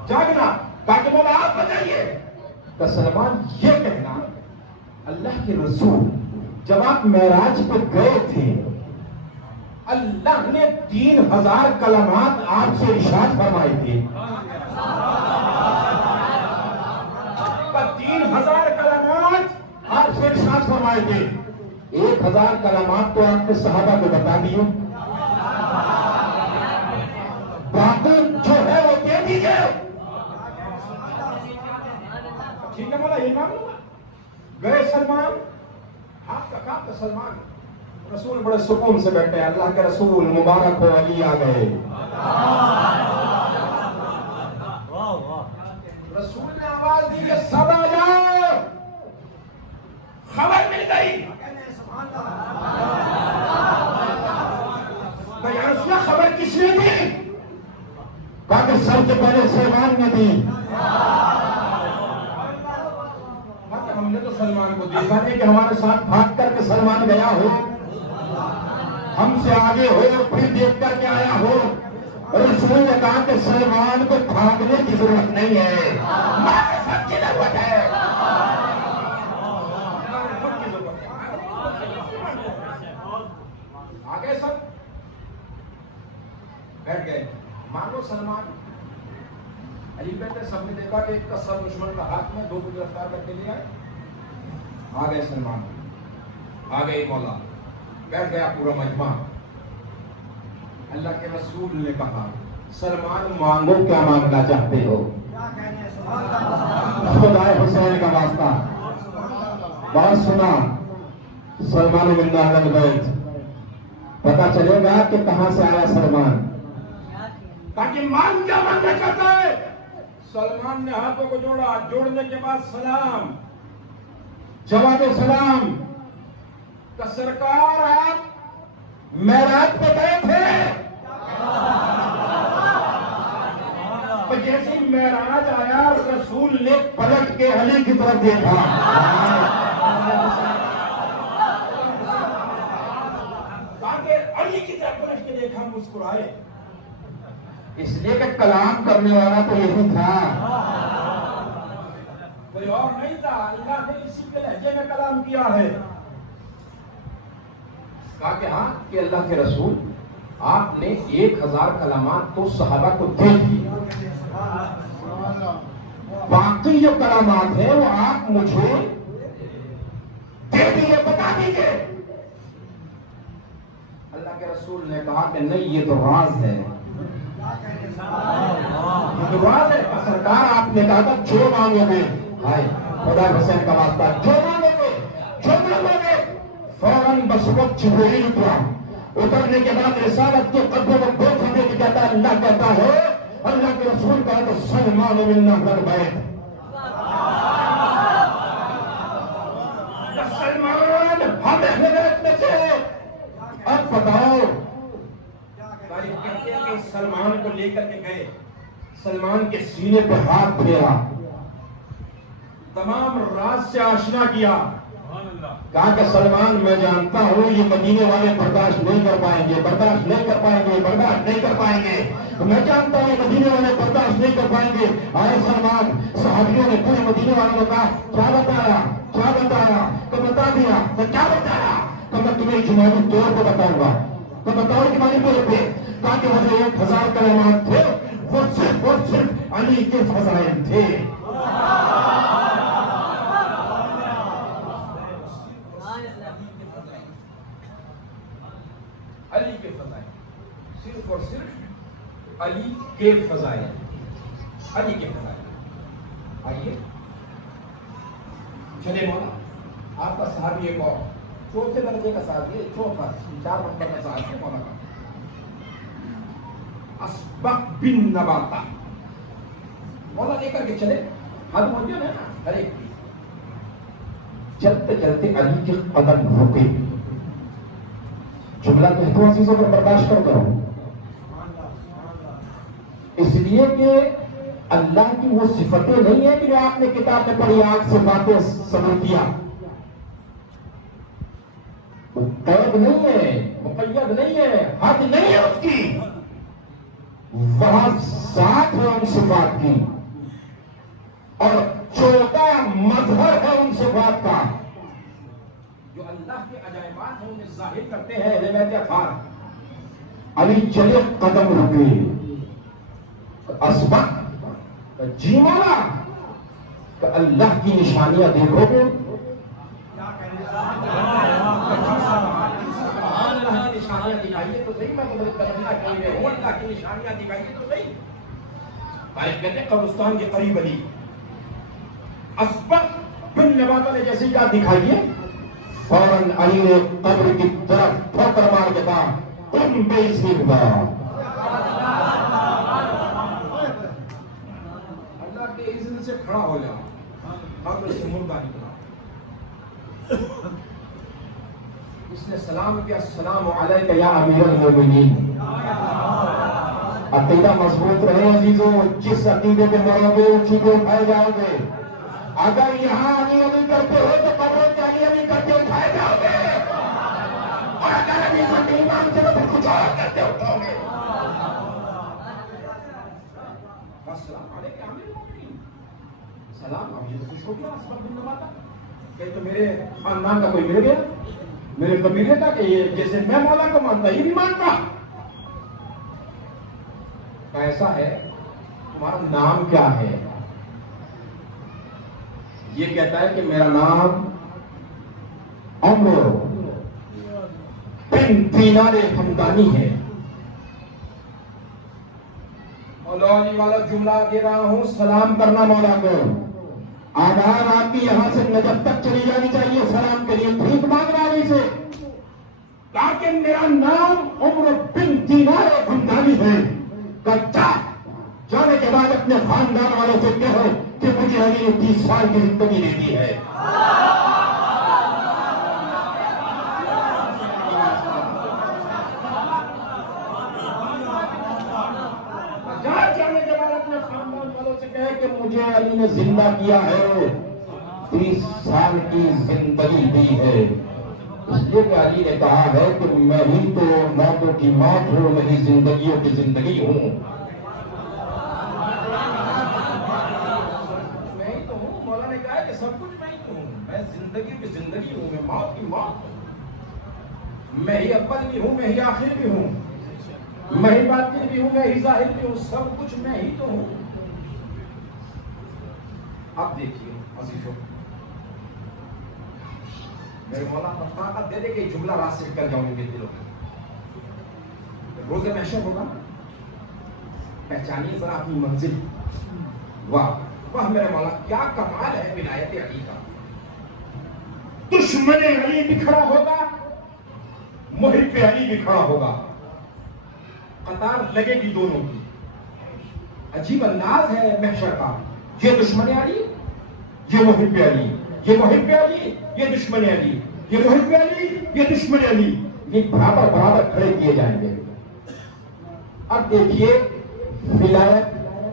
جاگنا. تاکہ مولا آپ بتائیے. تو سلمان یہ کہنا، اللہ کے رسول جب آپ معراج پہ گئے تھے، اللہ نے 3000 کلمات آپ سے ارشاد فرمائے تھے. 3000 کلمات آپ سے ارشاد فرمائے تھے. 1000 کلمات تو آپ نے صحابہ کو بتا دیے، باقی جو ہے وہ دے دیجیے. ٹھیک ہے مولا، یہ مان لوں گا. گئے سلمان، ہاتھ کا کام تھا سلمان. رسول بڑے سکون سے بیٹھے، اللہ کے رسول مبارک ہو، علی آ گئے. رسول نے آواز دی کہ سب آ جاؤ، خبر مل گئی. خبر کس نے دی؟ کہا کہ سب سے پہلے سلمان نے دی. ہم نے تو سلمان کو دیکھا نہیں کہ ہمارے ساتھ بھاگ کر کے سلمان گیا ہو، ہم سے آگے ہو، پھر دیکھ کر کے آیا ہو. رسول نے کہا کہ سلمان کو بھاگنے کی ضرورت نہیں ہے، معرفت کی ضرورت ہے. آگے سب بیٹھ گئے. مانو سلمان علی بیٹھے، سب نے دیکھا کہ ایک کا سر دشمن کا ہاتھ میں، 2 کو گرفتار کر کے لے آئے. آ گئے سلمان، آ گئے مولا، بیٹھ گیا پورا مجمع. اللہ کے رسول نے کہا سلمان مانگو، کیا مانگنا چاہتے ہو؟ خدا حسین کا واسطہ بات سنا. سلمان بن اہل بیت، پتا چلے گا کہ کہاں سے آیا سلمان. تاکہ مان کیا مانگنا چاہتا ہے. سلمان نے ہاتھوں کو جوڑا، جوڑنے کے بعد سلام، جواب سلام کہ سرکار آپ معراج پہ گئے تھے. جیسے معراج آیا، رسول نے پلٹ کے علی کی طرف دیکھا. تاکہ علی کی طرف پلٹ کے دیکھا، مسکرائے. اس لیے کہ کلام کرنے والا تو یہی تھا، کوئی اور نہیں تھا. اللہ نے اسی کے لہجے میں کلام کیا ہے. کہا کہ ہاں کہ اللہ کے رسول آپ نے 1000 کلمات تو صحابہ کو دے دی، باقی جو کلمات ہیں وہ آپ مجھے دے دیجیے، بتا دیجیے. اللہ کے رسول نے کہا کہ نہیں، یہ تو راز ہے. سرکار آپ نے کہا تھا جو مانگو گے، خدا حسین کا واسطہ، جو مانگو گے فوراً بس وقت جبرائیل اترا. اترنے کے بعد رسالت کے قدموں میں 2 صدیق کہتا ہے، اللہ کہتا ہے، اللہ کے رسول کہا تو سلمان من اہل بیت. سلمان ہم اہل بیت میں سے. اب بتاؤ، کہتے ہیں کہ سلمان کو لے کر کے گئے، سلمان کے سینے پہ ہاتھ پھیرا، تمام راز سے آشنا کیا. کہا کہ سلمان میں جانتا ہوں یہ مدینے والے برداشت نہیں کر پائیں گے، برداشت نہیں کر پائیں گے، برداشت نہیں کر پائیں گے. میں جانتا ہوں یہ مدینے والے برداشت نہیں کر پائیں گے. آئے سلمان، صحابیوں نے پورے مدینے والوں کو کہا کیا بتایا، کیا بتایا؟ تو بتا دیا. تو کیا بتایا؟ تو میں تمہیں اجمالی طور پہ بتاؤں گا. تو بتاؤ اجمالی طور پہ. تاکہ وہ جو 1000 کلمات تھے وہ صرف اور صرف علی کے فضائل تھے. علی کے فضائل، صرف اور صرف علی کے فضائل، علی کے فضائل. آئیے चले मौला, आपका साहब एक और चौथे दर्जे का साहब, ये चौथा 4 नंबर का साहब है मौला का, अस्बक बिन नबाता। मौला लेकर के चले, हाथ मौजूद है ना हर एक की। चलते चलते अली के कदम रुके। जुमला कहते हो अजीजों पर बर्दाश्त कर दो, इसलिए कि अल्लाह की वो सिफतें नहीं है कि जो आपने किताब में पढ़ी, आग सिफातें सबूतिया, वो कैद नहीं है, मुक़य्यद नहीं है, हद नहीं है उसकी, वहां साथ है उन सिफात की और 14 मजहर है उन सिफात का जो अल्लाह के अजायबात है उन्हें जाहिर करते हैं। अहले बैत अथार अली चले, कदम रुके, असबक जी मौला, अल्लाह की निशानियां देखोगे, निशानियां दिखाइए तो सही, मैं तो तमन्ना कर रही हूं, अल्लाह की निशानियां दिखाइए तो सही। तारीफ कहते कब्रिस्तान के करीब अली, असबक बिन नबाता ने जैसे क्या दिखाइए, फौरन अली ने कब्र की तरफ ठोकर मार के कहा, तुम बेइज्जत, अल्लाह के इज़्न से खड़ा हो जाओ, कब्र से मुर्दा निकला। उसने सलाम किया, अस्सलामु अलैका या अमीरुल मोमिनीन। अकीदा मजबूत रहे अजीजों, जिस अकीदे पे मरोगे उसी पे उठाए जाओगे। अगर यहाँ अली अली करते हो तो कब्रों से अली अली करके उठाए जाओगे, और अगर अली को नहीं मानते तो फिर कुछ और करते उठाओगे। अस्सलाम अलैका अमीरुल मोमिनीन, सलाम। अब ये तो खुश हो गया असबक बिन नबाता, कि तो मेरे खानदान का कोई मिल गया, मेरे कबीले का, कि ये जैसे मैं मौला को मानता ये भी मानता। ऐसा है, तुम्हारा नाम क्या है? ये कहता है कि मेरा नाम उमर बिन दीनार हमदानी है। मौला वाला जुमला दे रहा हूं, सलाम करना मौला को। आधार आपकी यहां से नजर तक चली जानी चाहिए सलाम के लिए, भीख मांगना नहीं से, ताकि मेरा नाम उमर बिन दीनार हमदानी है। कच्चा जाने के बाद अपने खानदान वालों से कहो कि मुझे अली ने 30 साल की जिंदगी दे दी है। जाने के बाद अपने खानदान वालों से कहे कि मुझे अली ने जिंदा किया है, 30 साल की जिंदगी दी है। इसलिए कि अली ने कहा है कि मैं ही तो मौतों की मौत हूं, मैं ही जिंदगियों की जिंदगी हूं। मैं ही तो हूं, मौला ने कहा है कि सब कुछ मैं ही तो हूं, मैं जिंदगी की जिंदगी हूं, मैं मौत की मौत हूं, मैं ही अव्वल भी हूं, मैं ही आखिर भी हूं, मैं ही बातिन भी हूं, मैं ही जाहिर भी हूं, सब कुछ मैं ही तो हूं। अब देखिए अजीजों, मेरे मौला ताकत दे दे कि जुमला रात से निकल जाऊंगे दिलों में। रोज़े महशर होगा, पहचानिए जरा अपनी मंजिल। वाह वाह मेरे मौला, क्या कमाल है विलायत अली का। दुश्मन अली भी खड़ा होगा, मुहिब अली भी खड़ा होगा, कतार लगेगी दोनों की। अजीब अंदाज है महशर का, ये दुश्मन अली, ये मुहिब अली, ये मुहिब अली, ये दुश्मन अली, ये मुहिब अली, ये दुश्मन अली, ये बराबर बराबर खड़े किए जाएंगे। अब देखिए विलायत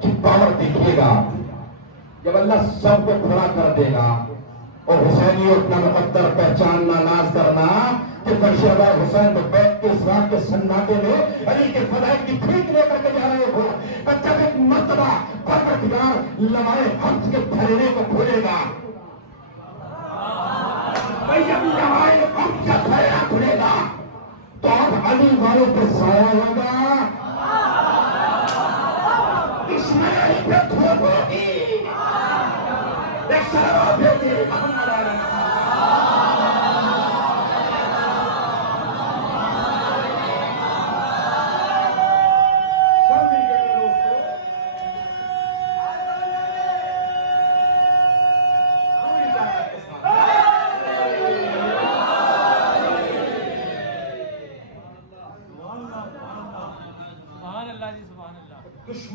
की पावर देखिएगा, जब अल्लाह सबको खड़ा कर देगा और हुसैनी अपना मुकद्दर पहचानना, नाज करना कि फर्शबा हुसैन तो बैठ के इस रात के सन्नाटे में अली के फदाइल की भीख लेकर के जा रहे हो, जब एक मर्तबा परवरदिगार लवाए हफ्त के फरेरे को खोलेगा, जब लवाए हफ्त का फरेरा खुलेगा तो अब अली वालों पर साया होगा, दुश्मन अली पे धूप होगी, एक सलाम भेजिए।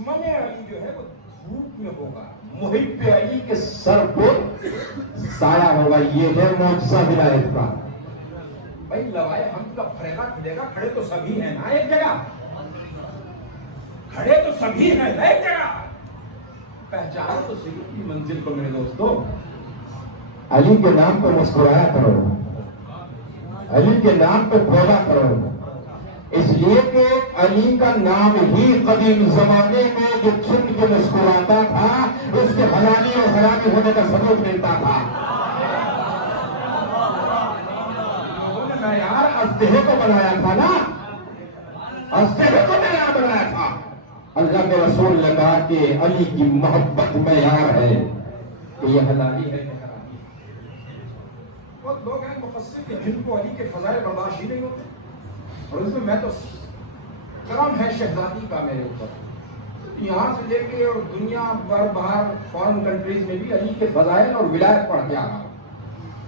दुश्मन अली जो है वो धूप में होगा, मुहिब अली के सर पे साया होगा। ये है मौजज़ा विलायत का। भाई लवाए हम का फरेगा खुलेगा, खड़े तो सभी हैं ना एक जगह, खड़े तो सभी हैं ना एक जगह। पहचानो तो सही की मंजिल को मेरे दोस्तों। अली के नाम पे मुस्कुराया करो, अली के नाम पे बोला करो, इसलिए कि अली का नाम ही कदीम जमाने में जो सुन के मुस्कुराता था उसके हलाली और हरामी होने का सबूत मिलता था। यार अस्तेहे को बनाया था ना, अस्तेहे को नया बनाया था। अल्लाह के रसूल ने कहा कि अली की मोहब्बत में यार है कि ये हलाली है कि हरामी है। बहुत लोग हैं मुफस्सिर के जिनको अली के फजाइल बर्दाश्त ही नहीं होते, और उसमें मैं तो करम है शहजादी का मेरे ऊपर। यहाँ से लेके और दुनिया भर बाहर फॉरेन कंट्रीज में भी अली के फजाइल और विलायत पढ़ के आ रहा,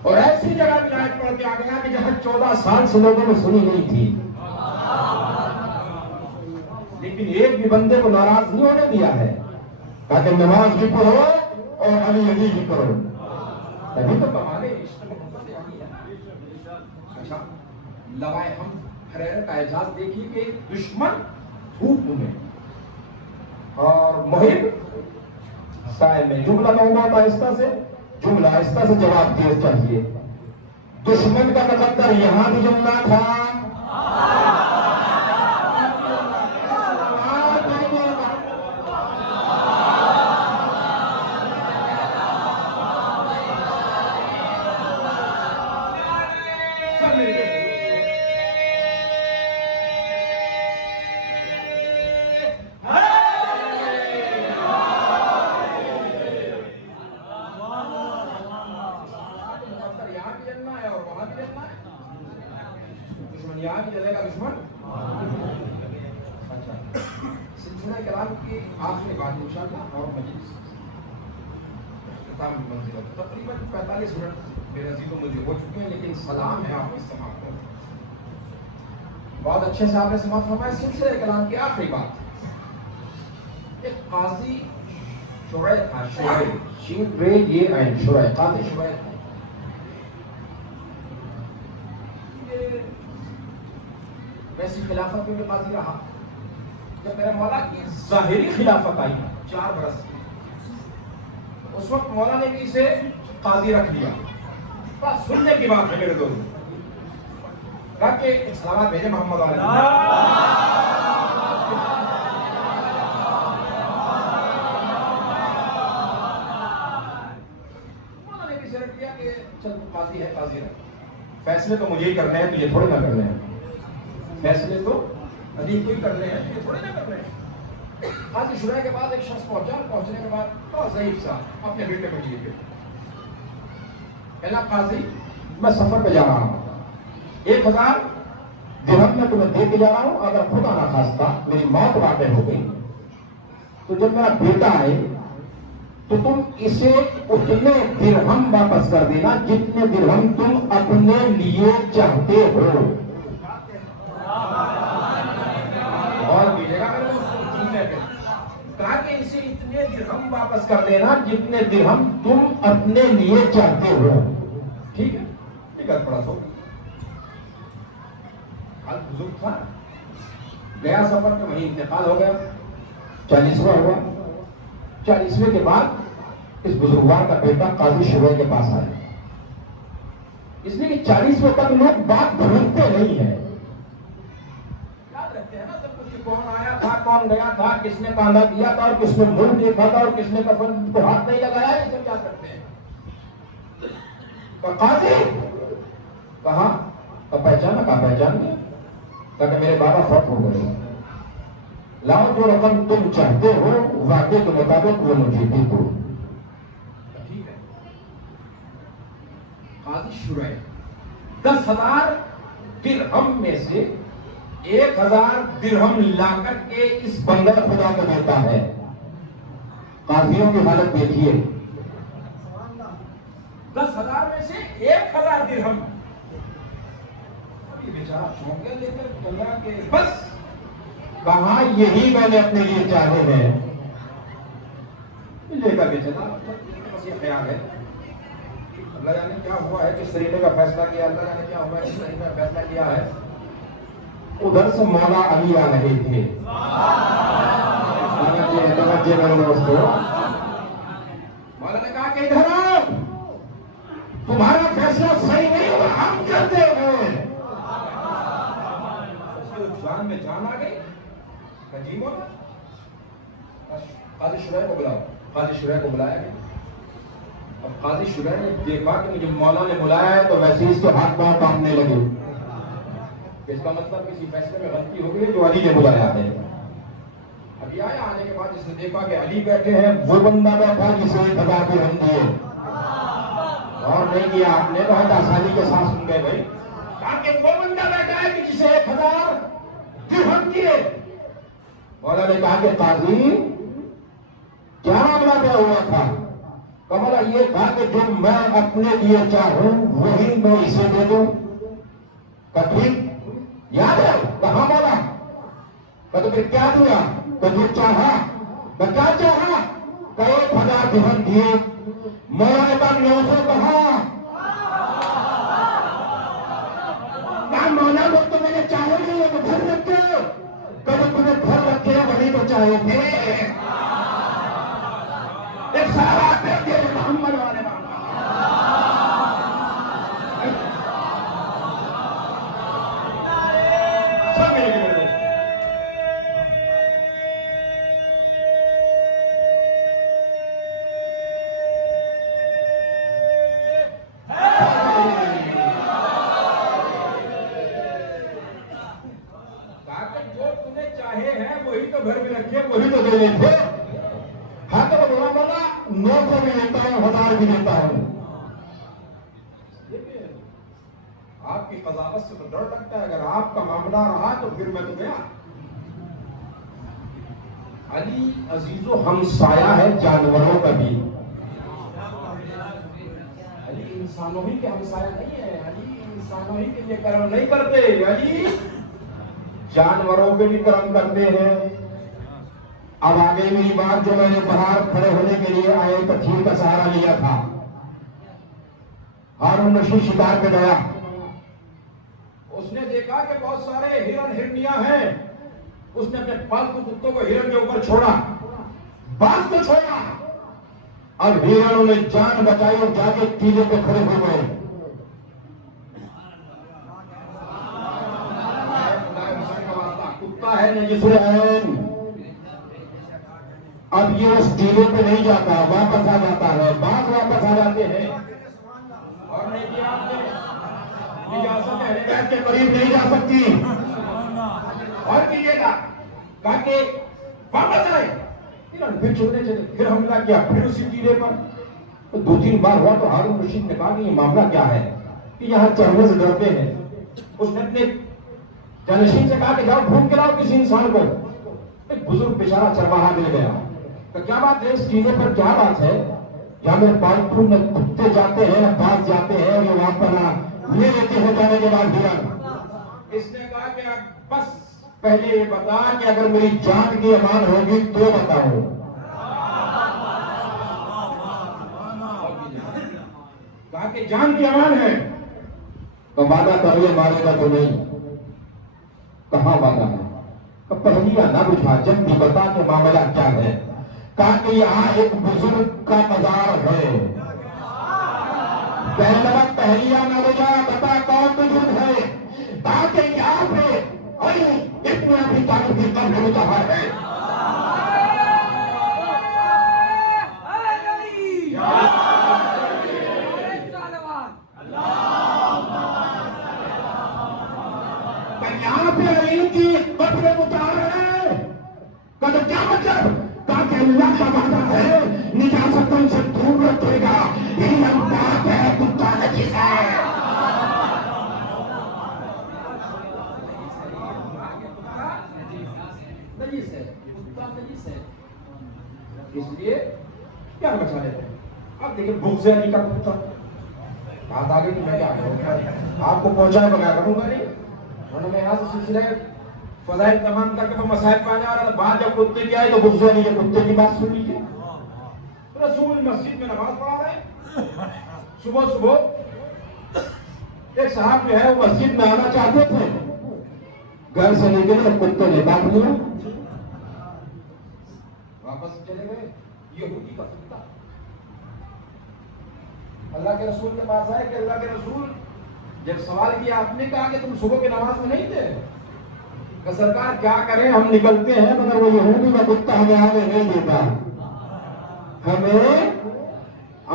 और ऐसी जगह विलायत पढ़ के आ गया कि जहाँ 14 साल से लोगों ने सुनी नहीं थी। लेकिन एक भी बंदे को नाराज नहीं होने दिया है, ताकि नमाज भी पढ़ो और अली अली भी करो, तभी तो कमाले इश्क मोहब्बत अली है। अच्छा, लवाए हम हरेरत का एजाज देखिए कि दुश्मन धूप में और मुहिब साए में। जुमला कहूंगा तो आहिस्ता से, जुमला आहिस्ता से जवाब दिए चाहिए। दुश्मन का मुकद्दर यहां भी जुमला था, यहाँ भी जलेगा दुश्मन। अच्छा, सिलसिला कलाम की आखिरी बात इंशाअल्लाह और मजलिस इख्तिताम की मंजिल तकरीबन 45 मिनट मेरे अजीजों मुझे हो चुके हैं, लेकिन सलाम है आपकी समाअत को। बहुत अच्छे से आपने समाअत फरमाया। सिलसिला कलाम की आखिरी बात, एक काजी शुरैह था, शुरैह शीन रे ये एंड शुरैह, काजी शुरैह था। वैसी खिलाफत में भी काजी रहा। जब मेरे मौला की ज़ाहिरी खिलाफत आई 4 बरस की, उस वक्त मौला ने भी इसे काजी रख दिया। बस सुनने की बात है मेरे दोस्त, कहा कि सलावत भेजे मोहम्मद वाले। मौला ने भी इसे रख दिया कि चल काजी है, काजी रख, फैसले तो मुझे ही करने हैं, तुझे थोड़े ना करने हैं, फैसले तो अली को ही करने हैं, ये थोड़े ना करने हैं। काजी शुरैह के बाद एक शख्स पहुंचा, पहुंचने के बाद बहुत ज़ईफ सा अपने बेटे को लिए कहना, काजी मैं सफर पे जा रहा हूँ, 1000 दिरहम में तुम्हें दे के जा रहा हूँ, अगर खुदा ना खास्ता मेरी मौत वाक़ई हो गई तो जब मेरा बेटा आए तो तुम इसे उतने दिरहम वापस कर देना जितने दिरहम तुम अपने लिए चाहते हो। और मिलेगा कहा कि इसे इतने दिरहम वापस कर देना जितने दिरहम तुम अपने लिए चाहते हो। ठीक है, टिकट पड़ा तो हाल बुजुर्ग था, गया सफर के वहीं इंतकाल हो गया, 40वां हुआ। 40वें के बाद इस बुजुर्गवार का बेटा काजी शुरैह के पास आया, इसलिए कि 40वें तक लोग बात भूलते नहीं है, याद रखते हैं ना सब कुछ, कौन आया था, कौन गया था, किसने कांधा दिया था और किसने मुंह देखा था और किसने कफन को हाथ नहीं लगाया, ये सब याद रखते हैं। तो काजी कहा पहचाना, कहा पहचान गया, कहा मेरे बाबा फौत हो गए, लाओ जो रकम तुम चाहते हो वादे के मुताबिक वो मुझे दे दो। ठीक है, काजी शुरैह 10,000 दिरहम में से 1,000 दिरहम लाकर के इस बंदर खुदा को देता है। काजियों की हालत देखिए, 10,000 में से 1,000 दिरहम। बेचारा चौंक गया लेकर दुनिया के, बस कहा यही मैंने अपने लिए चाहे हैं, لے کر کے چلا. بس یہ خیال ہے. اللہ جانے کیا ہوا ہے, کس طریقے کا فیصلہ کیا, اللہ جانے کیا ہوا ہے, کس طریقے کا فیصلہ کیا ہے. ادھر سے مولا علی آ رہے تھے. مولا نے کہا کہ ادھر آؤ, تمہارا فیصلہ صحیح نہیں ہوگا, ہم کرتے ہیں. جان میں جان آ گئی. عجیب ہوگا. قاضی شرح کو بلاؤ. قاضی شرح کو بلایا گیا. اب قاضی شرح نے دیکھا کہ مجھے مولا نے بلایا ہے تو ویسے اس کے ہاتھ پاؤں کاٹنے لگے. اس کا مطلب کسی فیصلے میں غلطی ہو گئی جو علی نے بلایا ہے. ابھی آیا, آنے کے بعد اس نے دیکھا کہ علی بیٹھے ہیں, وہ بندہ بیٹھا جسے 1000 درہم دیے. اور نہیں کیا آپ نے, بہت آسانی کے ساتھ سن گئے بھائی. تاکہ وہ بندہ بیٹھا ہے کہ جسے 1000 درہم دیے. مولا نے کہا کہ قاضی کیا معاملہ طے ہوا تھا؟ کملا یہ تھا کہ جو میں اپنے لیے چاہوں وہی میں اسے دے دوں. ٹھیک یاد ہے کہاں مولا؟ تو پھر کیا دیا؟ تو جو چاہا. میں کیا چاہا؟ کہ 1000 درہم دیے. مولا نے کہا 900 کہا. مولا وہ تو میں نے چاہے نہیں, وہ گھر رکھے. کبھی تمہیں گھر رکھے وہی تو چاہے تھے. ایک سارا بیٹے محمد والے سب ملے گئے. جو تمہیں چاہے ہیں وہی تو گھر میں رکھے, وہی تو دینے تھے. ہاں تو بولا بولا 900 بھی لیتا ہوں, 1000 بھی لیتا ہوں. آپ کی قضاوت سے تو ڈر لگتا ہے, اگر آپ کا معاملہ رہا تو پھر میں تو گیا. علی عزیز و ہمسایہ ہے جانوروں کا بھی. علی انسانوں ہی کے ہمسایہ نہیں ہے. علی انسانوں ہی کے لیے کرم نہیں کرتے, علی جانوروں پہ بھی کرم کرتے ہیں. اب آگے میری بات, جو میں نے باہر کھڑے ہونے کے لیے آئے پتھر کا سہارا لیا تھا. ہارون رشید شکار پہ گیا. اس نے دیکھا کہ بہت سارے ہرن ہرنیاں ہیں. اس نے اپنے پالتو کتوں کو ہرن کے اوپر چھوڑا, باز کو چھوڑا. اب ہرنوں نے جان بچائی اور جا کے ٹیلے پہ کھڑے ہو گئے. کتا ہے نجس العین. اب یہ اس ٹیلے پہ نہیں جاتا, واپس آ جاتا ہے. باز واپس آ جاتے ہیں. اور نہیں کیا آپ نے اجازت اہل بیت کے قریب نہیں جا سکتی. اور کیجیے گا تاکہ واپس آئے. پھر چھوڑنے چلے, پھر حملہ کیا, پھر اسی ٹیلے پر. تو 2-3 بار ہوا تو ہارون رشید نے کہا کہ یہ معاملہ کیا ہے کہ یہاں چڑھنے سے ڈرتے ہیں. اس نے اپنے جانشین سے کہا کہ جاؤ ڈھونڈ کے لاؤ کسی انسان کو. ایک بزرگ بیچارہ چرواہا مل گیا. تو کیا بات ہے, اس ٹیلے پر کیا بات ہے؟ یہاں میرے پالتو نہ کتے جاتے ہیں نہ باز جاتے ہیں, اور یہ وہاں پر لے لیتے ہیں جانے کے بعد ہرن. اس نے کہا کہ بس پہلے یہ بتا کہ اگر میری جان کی امان ہوگی تو بتاؤ. کہا کہ جان کی امان ہے تو وعدہ کر لے, مارے گا تو نہیں. کہاں وعدہ ہے؟ پہلیا نہ بجھا, جب بھی بتا کہ معاملہ کیا ہے. کہا کہ یہاں ایک بزرگ کا مزار ہے. پہلیا نہ بجھا, بتا کون بزرگ ہے. کہا کہ یہاں پہ اتنا بھی طاقت کی قبر متحر ہے. یہاں پہ علی کی قبر متحر ہے. کہ کیا مطلب؟ تاکہ اللہ کا وعدہ ہے نجاستوں سے دور رکھے گا. ہرن پاک ہے, کتا نجس ہے. نجس ہے, کتا نجس ہے. اس لیے کیا بچا لیتے ہیں. اب دیکھیں بغض علی کا کتا بات آ گئی کہ میں کیا کروں, آپ کو پہنچائے بغیر کروں گا نہیں. انہوں نے یہاں سے سلسلے فضائل تمام کر کے مسائل پہ آنے والا. بات جب کتے کی آئی تو بغض علی کے کتے کی بات سن لیجیے. रसूल मस्जिद में नमाज पढ़ा रहे हैं। सुबह सुबह एक साहब जो है वो मस्जिद में आना चाहते थे, घर से निकले, कुत्ते ने काट लिया, वापस चले गए। यहूदी का कुत्ता अल्लाह के रसूल के पास आए कि अल्लाह के रसूल, जब सवाल किया आपने कहा कि तुम सुबह की नमाज में नहीं थे, कि सरकार क्या करें, हम निकलते हैं मगर वो यहूदी का कुत्ता हमें आने नहीं देता, हमें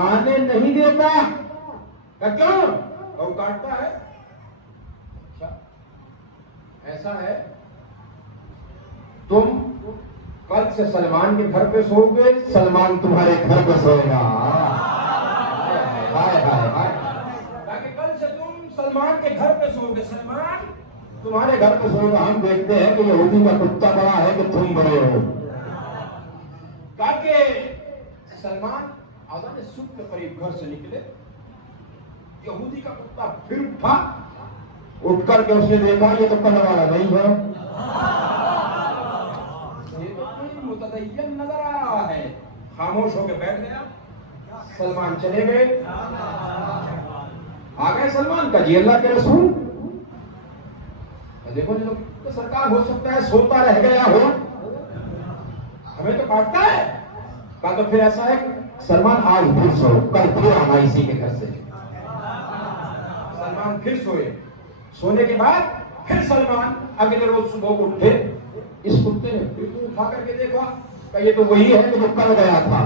आने नहीं देता। क्यों? और काटता है। अच्छा, ऐसा है, तुम कल से सलमान के घर पे सोओगे, सलमान तुम्हारे घर पे सोएगा। हाय हाय हाय, ताकि कल से तुम सलमान के घर पे सोओगे, सलमान तुम्हारे घर पे सोएगा। हम देखते हैं कि यहूदी का कुत्ता बड़ा है कि तुम बड़े हो। ताकि सलमान आज़ान सुबह के करीब घर से निकले, यहूदी का कुत्ता फिर उठा, उठ करके उसने देखा ये तो कल वाला नहीं है, ये तो कोई मुतदय्यन नजर आ रहा है। खामोश होकर बैठ गया। सलमान चले गए। आ गए सलमान का जी अल्लाह के रसूल, देखो तो सरकार हो सकता है सोता रह गया हो, हमें तो काटता है। कहा तो फिर ऐसा है सलमान आज फिर सो, कल फिर आना इसी के घर से। सलमान फिर सोए। सोने के बाद फिर सलमान अगले रोज सुबह को उठे, इस कुत्ते ने फिर उठा करके देखा कि ये तो वही है कि जो कल गया था।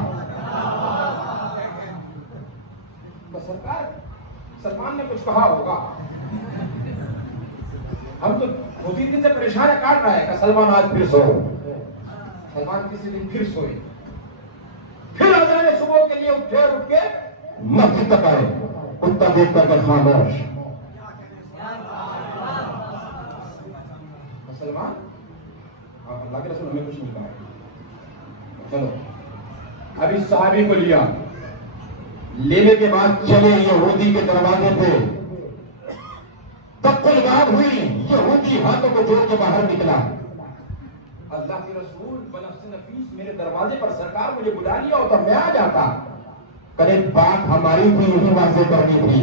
तो सरकार, सलमान ने कुछ कहा होगा, हम तो दो तीन दिन से परेशान है, काट रहा है कि सलमान आज फिर सो। सलमान किसी दिन फिर सोए, फिर अज़ान सुबह के लिए उठे और उठ के मस्जिद तक आए। कुत्ता देख कर खामोश। सलमान, अल्लाह के रसूल हमें कुछ नहीं कहा। चलो अभी साहबी को लिया, लेने के बाद चले यहूदी के दरवाजे पे। तब कोई बात हुई, यहूदी हाथों को जोड़ के बाहर निकला। अल्लाह के रसूल बनफ्स नफीस, मेरे दरवाजे पर सरकार मुझे बुला लिया होता मैं आ जाता। करे बात हमारी थी, यही वाज़ेह करनी थी,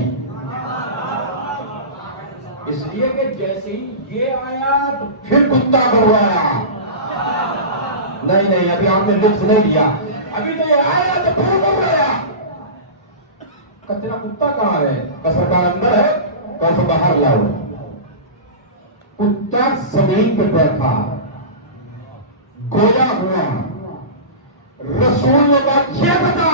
इसलिए कि जैसे ही ये आया तो फिर कुत्ता करवाया। नहीं नहीं, अभी आपने लिफ्ट नहीं दिया, अभी तो ये आया तो फिर करवाया। तेरा कुत्ता कहाँ है? सरकार अंदर है, तो बाहर लाओ। कुत्ता जमीन पे बैठा, गोया हुआ। रसूल ने बात यह बता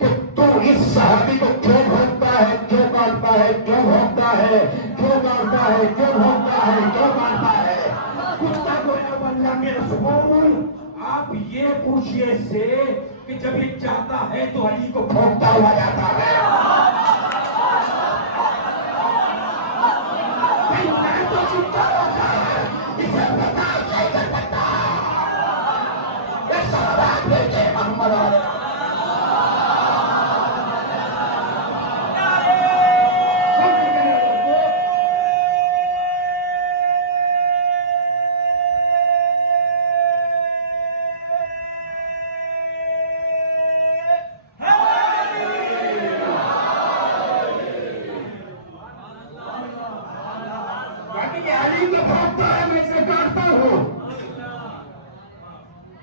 कि तू इस सहाबी को क्यों भोंकता है, क्यों काटता है, क्यों भोंकता है, क्यों काटता है, क्यों भोंकता है, क्यों काटता है? कुत्ता गोया बल्ला के रसूल, आप ये पूछिए इससे कि जब ये चाहता है तो अली को भोंकता हुआ जाता है। इसे पता नहीं कर सकता।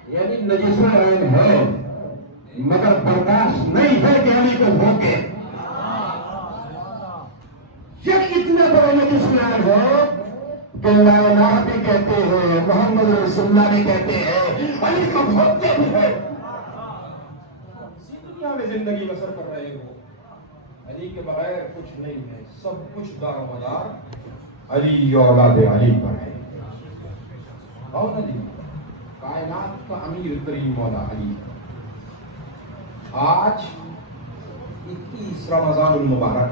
यानी नजिसान है, मगर बर्दाश्त नहीं है कि अली को भोंके। ये कितने बड़े नजिसान हो कि लाला भी कहते हैं, मोहम्मद रसूलुल्लाह भी कहते हैं, अली को भोंकते भी है। इसी दुनिया में जिंदगी बसर कर रहे हो, अली के बगैर कुछ नहीं है, सब कुछ दारोमदार अली औलाद अली पर है। कौन अली? कायनात का अमीर करीम मौला अली। आज 21 रमजानुल मुबारक,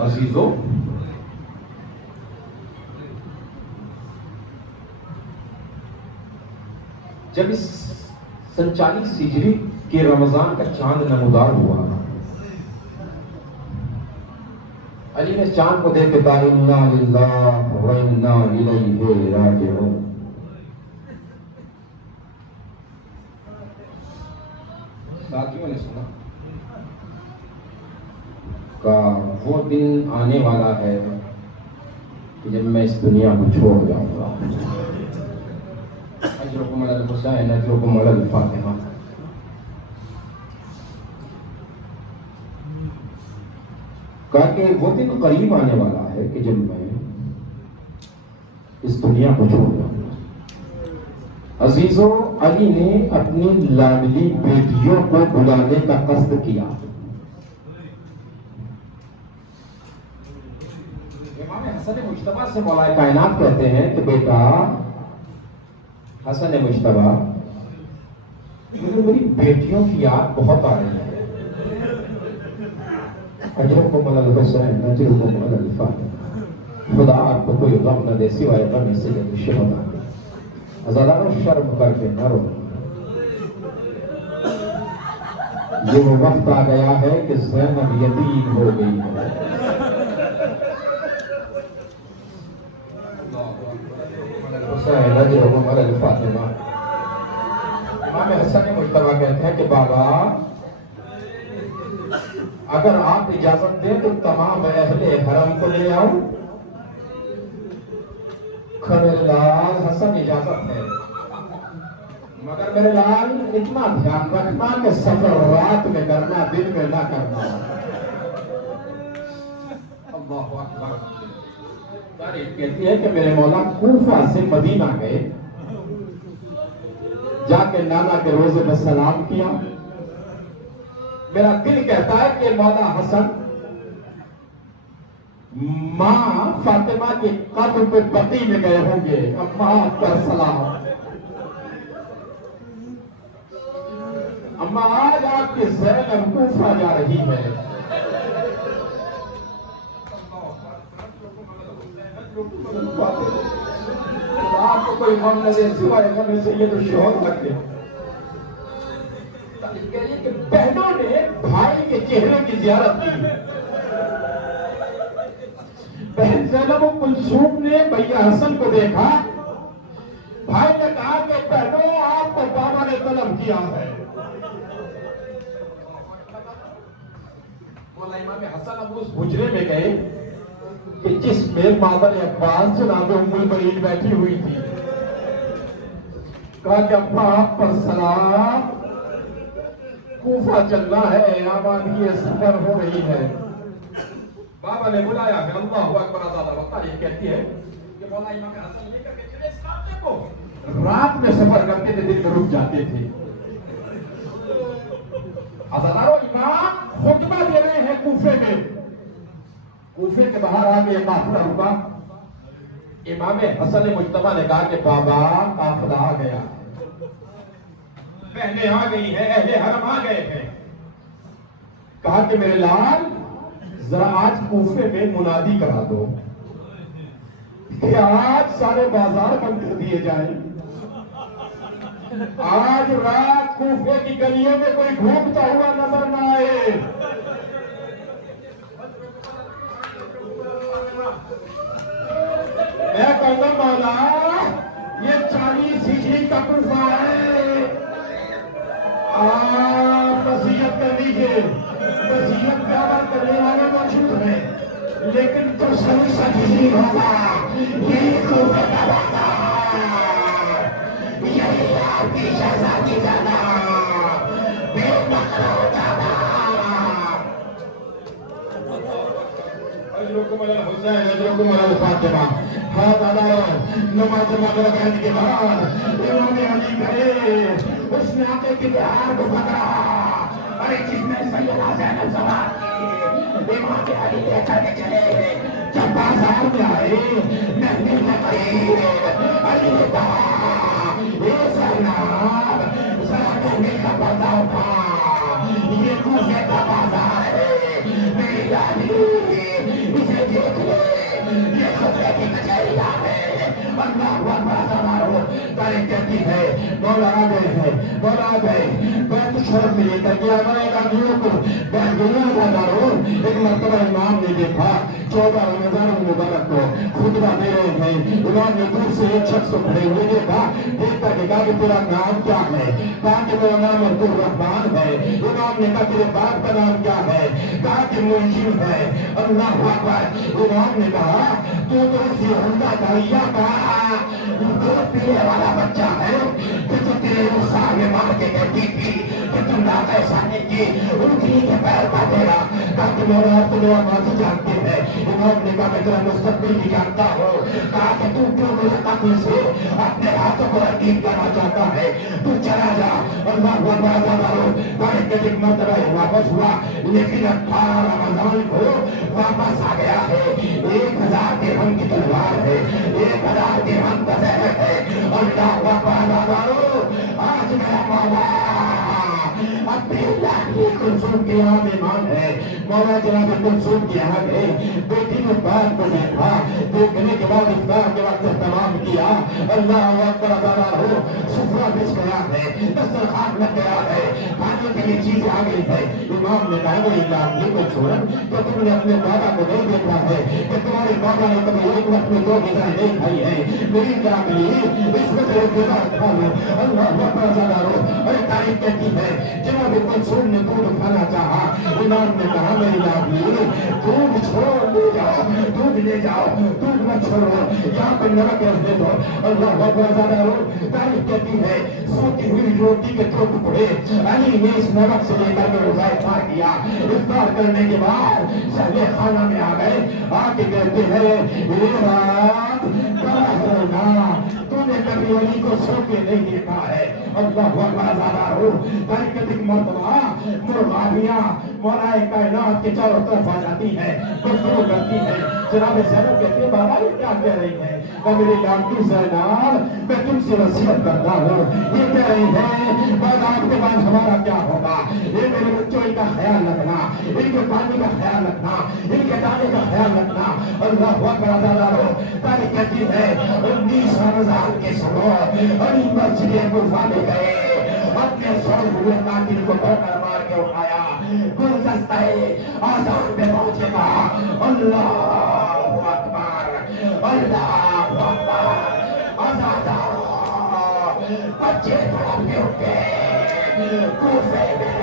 अजीजों, जब इस 47 हिजरी के रमजान का चांद नमूदार हुआ, अली ने चांद को देख के कहा इन्ना लिल्लाहि व इन्ना इलैहि राजिऊन। بھائیوں نے سنا کہ وہ دن آنے والا ہے کہ جب میں اس دنیا کو چھوڑ جاؤں گا. اجرکم علی الحسین اجرکم علی الفاطمہ. کہا کہ وہ دن قریب آنے والا ہے کہ جب میں اس دنیا کو چھوڑ جاؤں گا. عزیزوں، علی نے اپنی لاڈلی بیٹیوں کو بلانے کا قصد کیا. امام حسن مجتبیٰ سے مولا کائنات کہتے ہیں کہ بیٹا حسن مجتبیٰ، مجھے میری بیٹیوں کی یاد بہت آ رہی ہے. اجرکم علی الحسین اجرکم علی الفاطمہ. خدا آپ کو کوئی غم نہ دے سوائے غم سید الشہداء. عزاداروں، شرم کر کے نہ رو. یہ وہ وقت آ گیا ہے کہ زینب یتیم ہو گئی ہے. حسین اجرکم علی الفاطمہ. امام حسن مجتبیٰ کہتے ہیں کہ بابا، اگر آپ اجازت دیں تو تمام اہل حرم کو لے آؤں. میرے لال حسن اجازت ہے، مگر میرے لال اتنا دھیان رکھنا کہ سفر رات میں کرنا، دن میں نہ کرنا. اللہ اکبر. تاریخ کہتی ہے کہ میرے مولا کوفہ سے مدینہ گئے، جا کے نانا کے روزے میں سلام کیا. میرا دل کہتا ہے کہ مولا حسن ماں فاطمہ کے قبر پہ بقی میں گئے ہوں گے. اماں پر سلام. اماں آج آپ کی زینب کوفہ جا رہی ہے. آپ کو کوئی غم نہ دے سوائے غم سید الشہداء لگ گئے. کہ بہنوں نے بھائی کے چہرے کی زیارت کی. بہن زینب کلثوم نے بھیا حسن کو دیکھا. بھائی نے کہا کہ بہنوں، آپ کو بابا نے طلب کیا ہے. مولا امام حسن اب اس حجرے میں گئے کہ جس میں مادر عباس جناب ام المؤمنین بیٹھی ہوئی تھی. کہا کہ ابا آپ پر سلام، کوفہ چلنا ہے، آبادی سفر ہو رہی ہے. بابا نے بلایا ہے. اللہ اکبر. آزادہ وقت یہ کہتی ہے کہ مولا امام حسن لے کر کے چلے اس قافلے کو. رات میں سفر کرتے تھے، دن میں رک جاتے تھے. آزادارو، امام خطبہ دے رہے ہیں کوفے میں. کوفے کے باہر آگے یہ قافلہ رکا. امام حسن مجتبیٰ نے کہا کہ بابا قافلہ آ گیا، بہنیں آ گئی ہیں، اہل حرم آ گئے ہیں. کہا کہ میرے لال، ذرا آج کوفے میں منادی کرا دو کہ آج سارے بازار بند کر دیے جائیں. آج رات کوفے کی گلیوں میں کوئی گھومتا ہوا نظر نہ آئے. میں کہوں گا مولا، یہ 40 ہجری کا کوفہ ہے. آپ نصیحت کر دیجیے. نصیحت دعوت کرنے والے موجود ہیں، لیکن جو سبھی سجدی ہوگا یہی کوفے کا بازار، یہی آپ کی شہزادی زادہ بے مقرر زادہ. اجرکم علی الحسین اجرکم علی الفاطمہ. ہاں دادا، نماز مغرب پڑھنے کے بعد امام علی گئے. اس نے آقے کی بہار کو پکڑا. ارے جس نے سیدہ زینب سوار کی، امام علی لے کر کے چلے. جب بازار میں آئے، مہندی میں قریب علی نے کہا، اے زینب، ذرا مہندی کا پردہ اٹھا، یہ کوفے کا بازار ہے. میری لالی، اسے دیکھ لے، یہ کوفے کی کچہریاں ہے. اللہ اکبر. تاریخ کہتی ہے مولا آ گئے ہیں، مولا آ گئے. بیت شرم میں لے کر گیا. میں ایک آدمیوں کو بیت گیا تھا ضرور. ایک مرتبہ امام نے دیکھا 14 रमजान मुबारक को खुतबा दे रहे हैं। इमाम ने दूर से एक शख्स को खड़े हुए देखा, देख करके कहा कि तेरा नाम क्या है? कहा कि मेरा नाम अब्दुल रहमान है। इमाम ने कहा तेरे बाप का नाम क्या है? कहा कि मुंशिम है। अल्लाह अकबर। इमाम ने कहा तू तो उस यहूदा दाइया का दूध पीने वाला बच्चा है कि जो तेरे मुसा में मार के कहती थी कि तुम ना ऐसा नहीं की, उनकी के पैर काटेगा। कहा कि मेरा तो मेरा माजी जानते हैं। इमाम ने कहा मैं तेरा मुस्तकबिल भी जानता हूँ। कहा कि तू क्यों मुझे कत्ल से अपने हाथों को रतीब करना चाहता है? तू चला जा। अल्लाह एक मरतबा वापस हुआ, लेकिन 18 रमजान को वापस आ गया है। 1000 दिरहम की तलवार है, 1000 दिरहम का जहर है। अल्लाह आज मेरा मौला अपने लाडली कुलसुम के यहाँ मेहमान है। मौला जनाब कुलसुम के यहाँ गए, बेटी ने बात को देखा, देखने के बाद इफ्तार के वक्त तमाम किया। अल्लाह अकबर अदा हो, सुफरा बिछ गया है, दस्तरखान लग गया है, खाने के लिए चीज आ गई है। इमाम ने कहा मेरी लाडली को छोड़, तो तुमने अपने बाबा को नहीं देखा है कि तुम्हारे बाबा ने कभी एक वक्त में 2 ग़िज़ाएं नहीं खाई है। मेरी लाडली इसमें से एक ग़िज़ा खा लो। अल्लाह अकबर अदा हो। अरे तारीफ कहती है जनाब कुलसुम ने दूध खाना चाहा। इमाम ने कहा मेरी लाडली दूध छोड़ ले जाओ, दूध ले जाओ, दूध मत छोड़ो, यहाँ पर नमक रख दे दो। अल्लाह अकबर ज़्यादा हो। तारीफ कहती है सोती हुई रोटी के 2 टुकड़े अली ने इस नमक से लेकर के रोज़ा इफ्तार किया। इफ्तार करने के बाद सहले खाना में आ गए, आके कहते हैं ये बात बड़ा होना, तूने कभी अली को सो के नहीं देखा है। अल्लाह अकबर ज़्यादा हो। तारीफ मरतबा मुर्गाबियाँ मौलाए कायनात के चारों तरफ आ जाती है, गुफ्तगू करती है। जनाब ज़ैनब कहती है बाबा ये क्या कह रही है? मेरी लाडली ज़ैनब मैं तुमसे वसीयत करता हूँ। ये कह रही है बादाम के बाद हमारा क्या होगा? ये मेरे बच्चों का ख्याल रखना, इनके पानी का ख्याल रखना, इनके दाने का ख्याल रखना। अल्लाह अकबर ज़्यादा हो। तारीफ कहती है 19 रमजान के सुनो अली मस्जिद कुफा में गए, अपने सर हुए कातिल को ठोकर मार के उठाया, गुलदस्ता आजान पे पहुंचेगा। अल्लाह अकबर, अल्लाह अकबर। आजादा बच्चे तड़पते उठे, कूफे में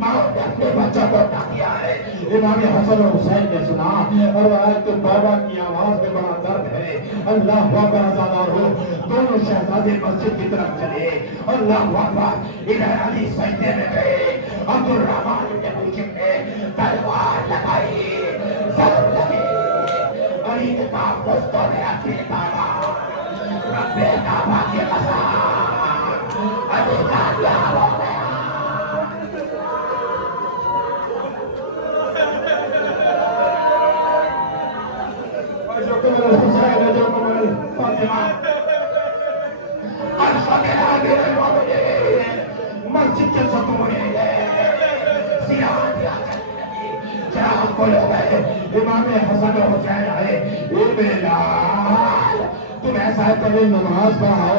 माँ ने अपने बच्चों को उठा दिया है। इमाम हसन और हुसैन ने सुना और आज तो बाबा की आवाज में बड़ा दर्द है। अल्लाह अकबर ज़्यादा हो। दोनों शहजादे मस्जिद की तरफ चले। अल्लाह अकबर। इधर अली सजदे में गए, अब्दुल रहमान ने मुल्जिम ने तलवार लगाई, जरूर लगी। अली ने कहा दोस्तों ने अपनी ताला रब्बे काबा की कसम अली कामयाब हो गया। मस्जिद के सतूने इमाम हसन और हुसैन आए। तुम ऐसा कभी नमाज पढ़ाओ,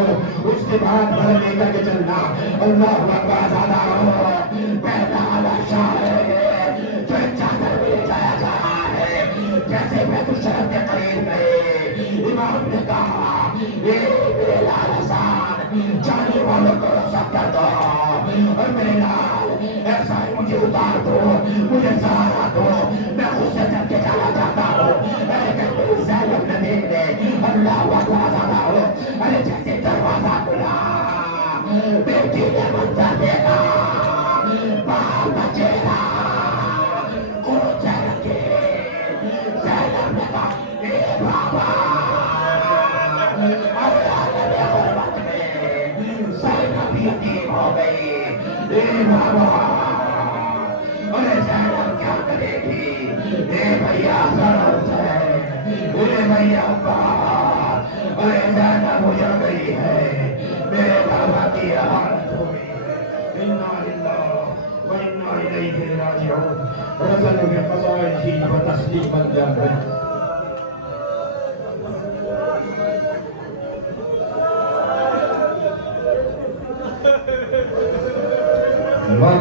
उसके बाद घर लेकर के चलना। अल्लाह अकबर ज़्यादा हो। पहला आशा है जो चादर में ले जाया जा रहा है, जैसे मैं तो शहर के करीब गए। इमाम ने कहा ये मेरे लाल हसन जाने वालों को सब कर दो, और मेरे लाल ऐसा ही मुझे उतार दो, मुझे सहारा दो, मैं खुद से चल के जाना चाहता हूँ। लेकिन मेरी ज़ैनब ने देख ले। अल्लाह अकबर ज़्यादा हो। अरे जैसे दरवाजा खुला बेटी ने मंजर देखा, बाहर का चेहरा कूद लगे। ज़ैनब ने कहा ए बाबा, यतीम हो गई। ए बाबा, अरे ज़ैनब क्या करेगी? ए भैया जरूरत है, ए भैया अब्बास, अरे ज़ैनब गुजर गई है, मेरे बाबा की हालत हुई। इन्ना लिल्लाह व इन्ना इलैहि राजिऊन। रज़ल में क़ज़ाइही व तस्लीम अल-जन्नह। वाह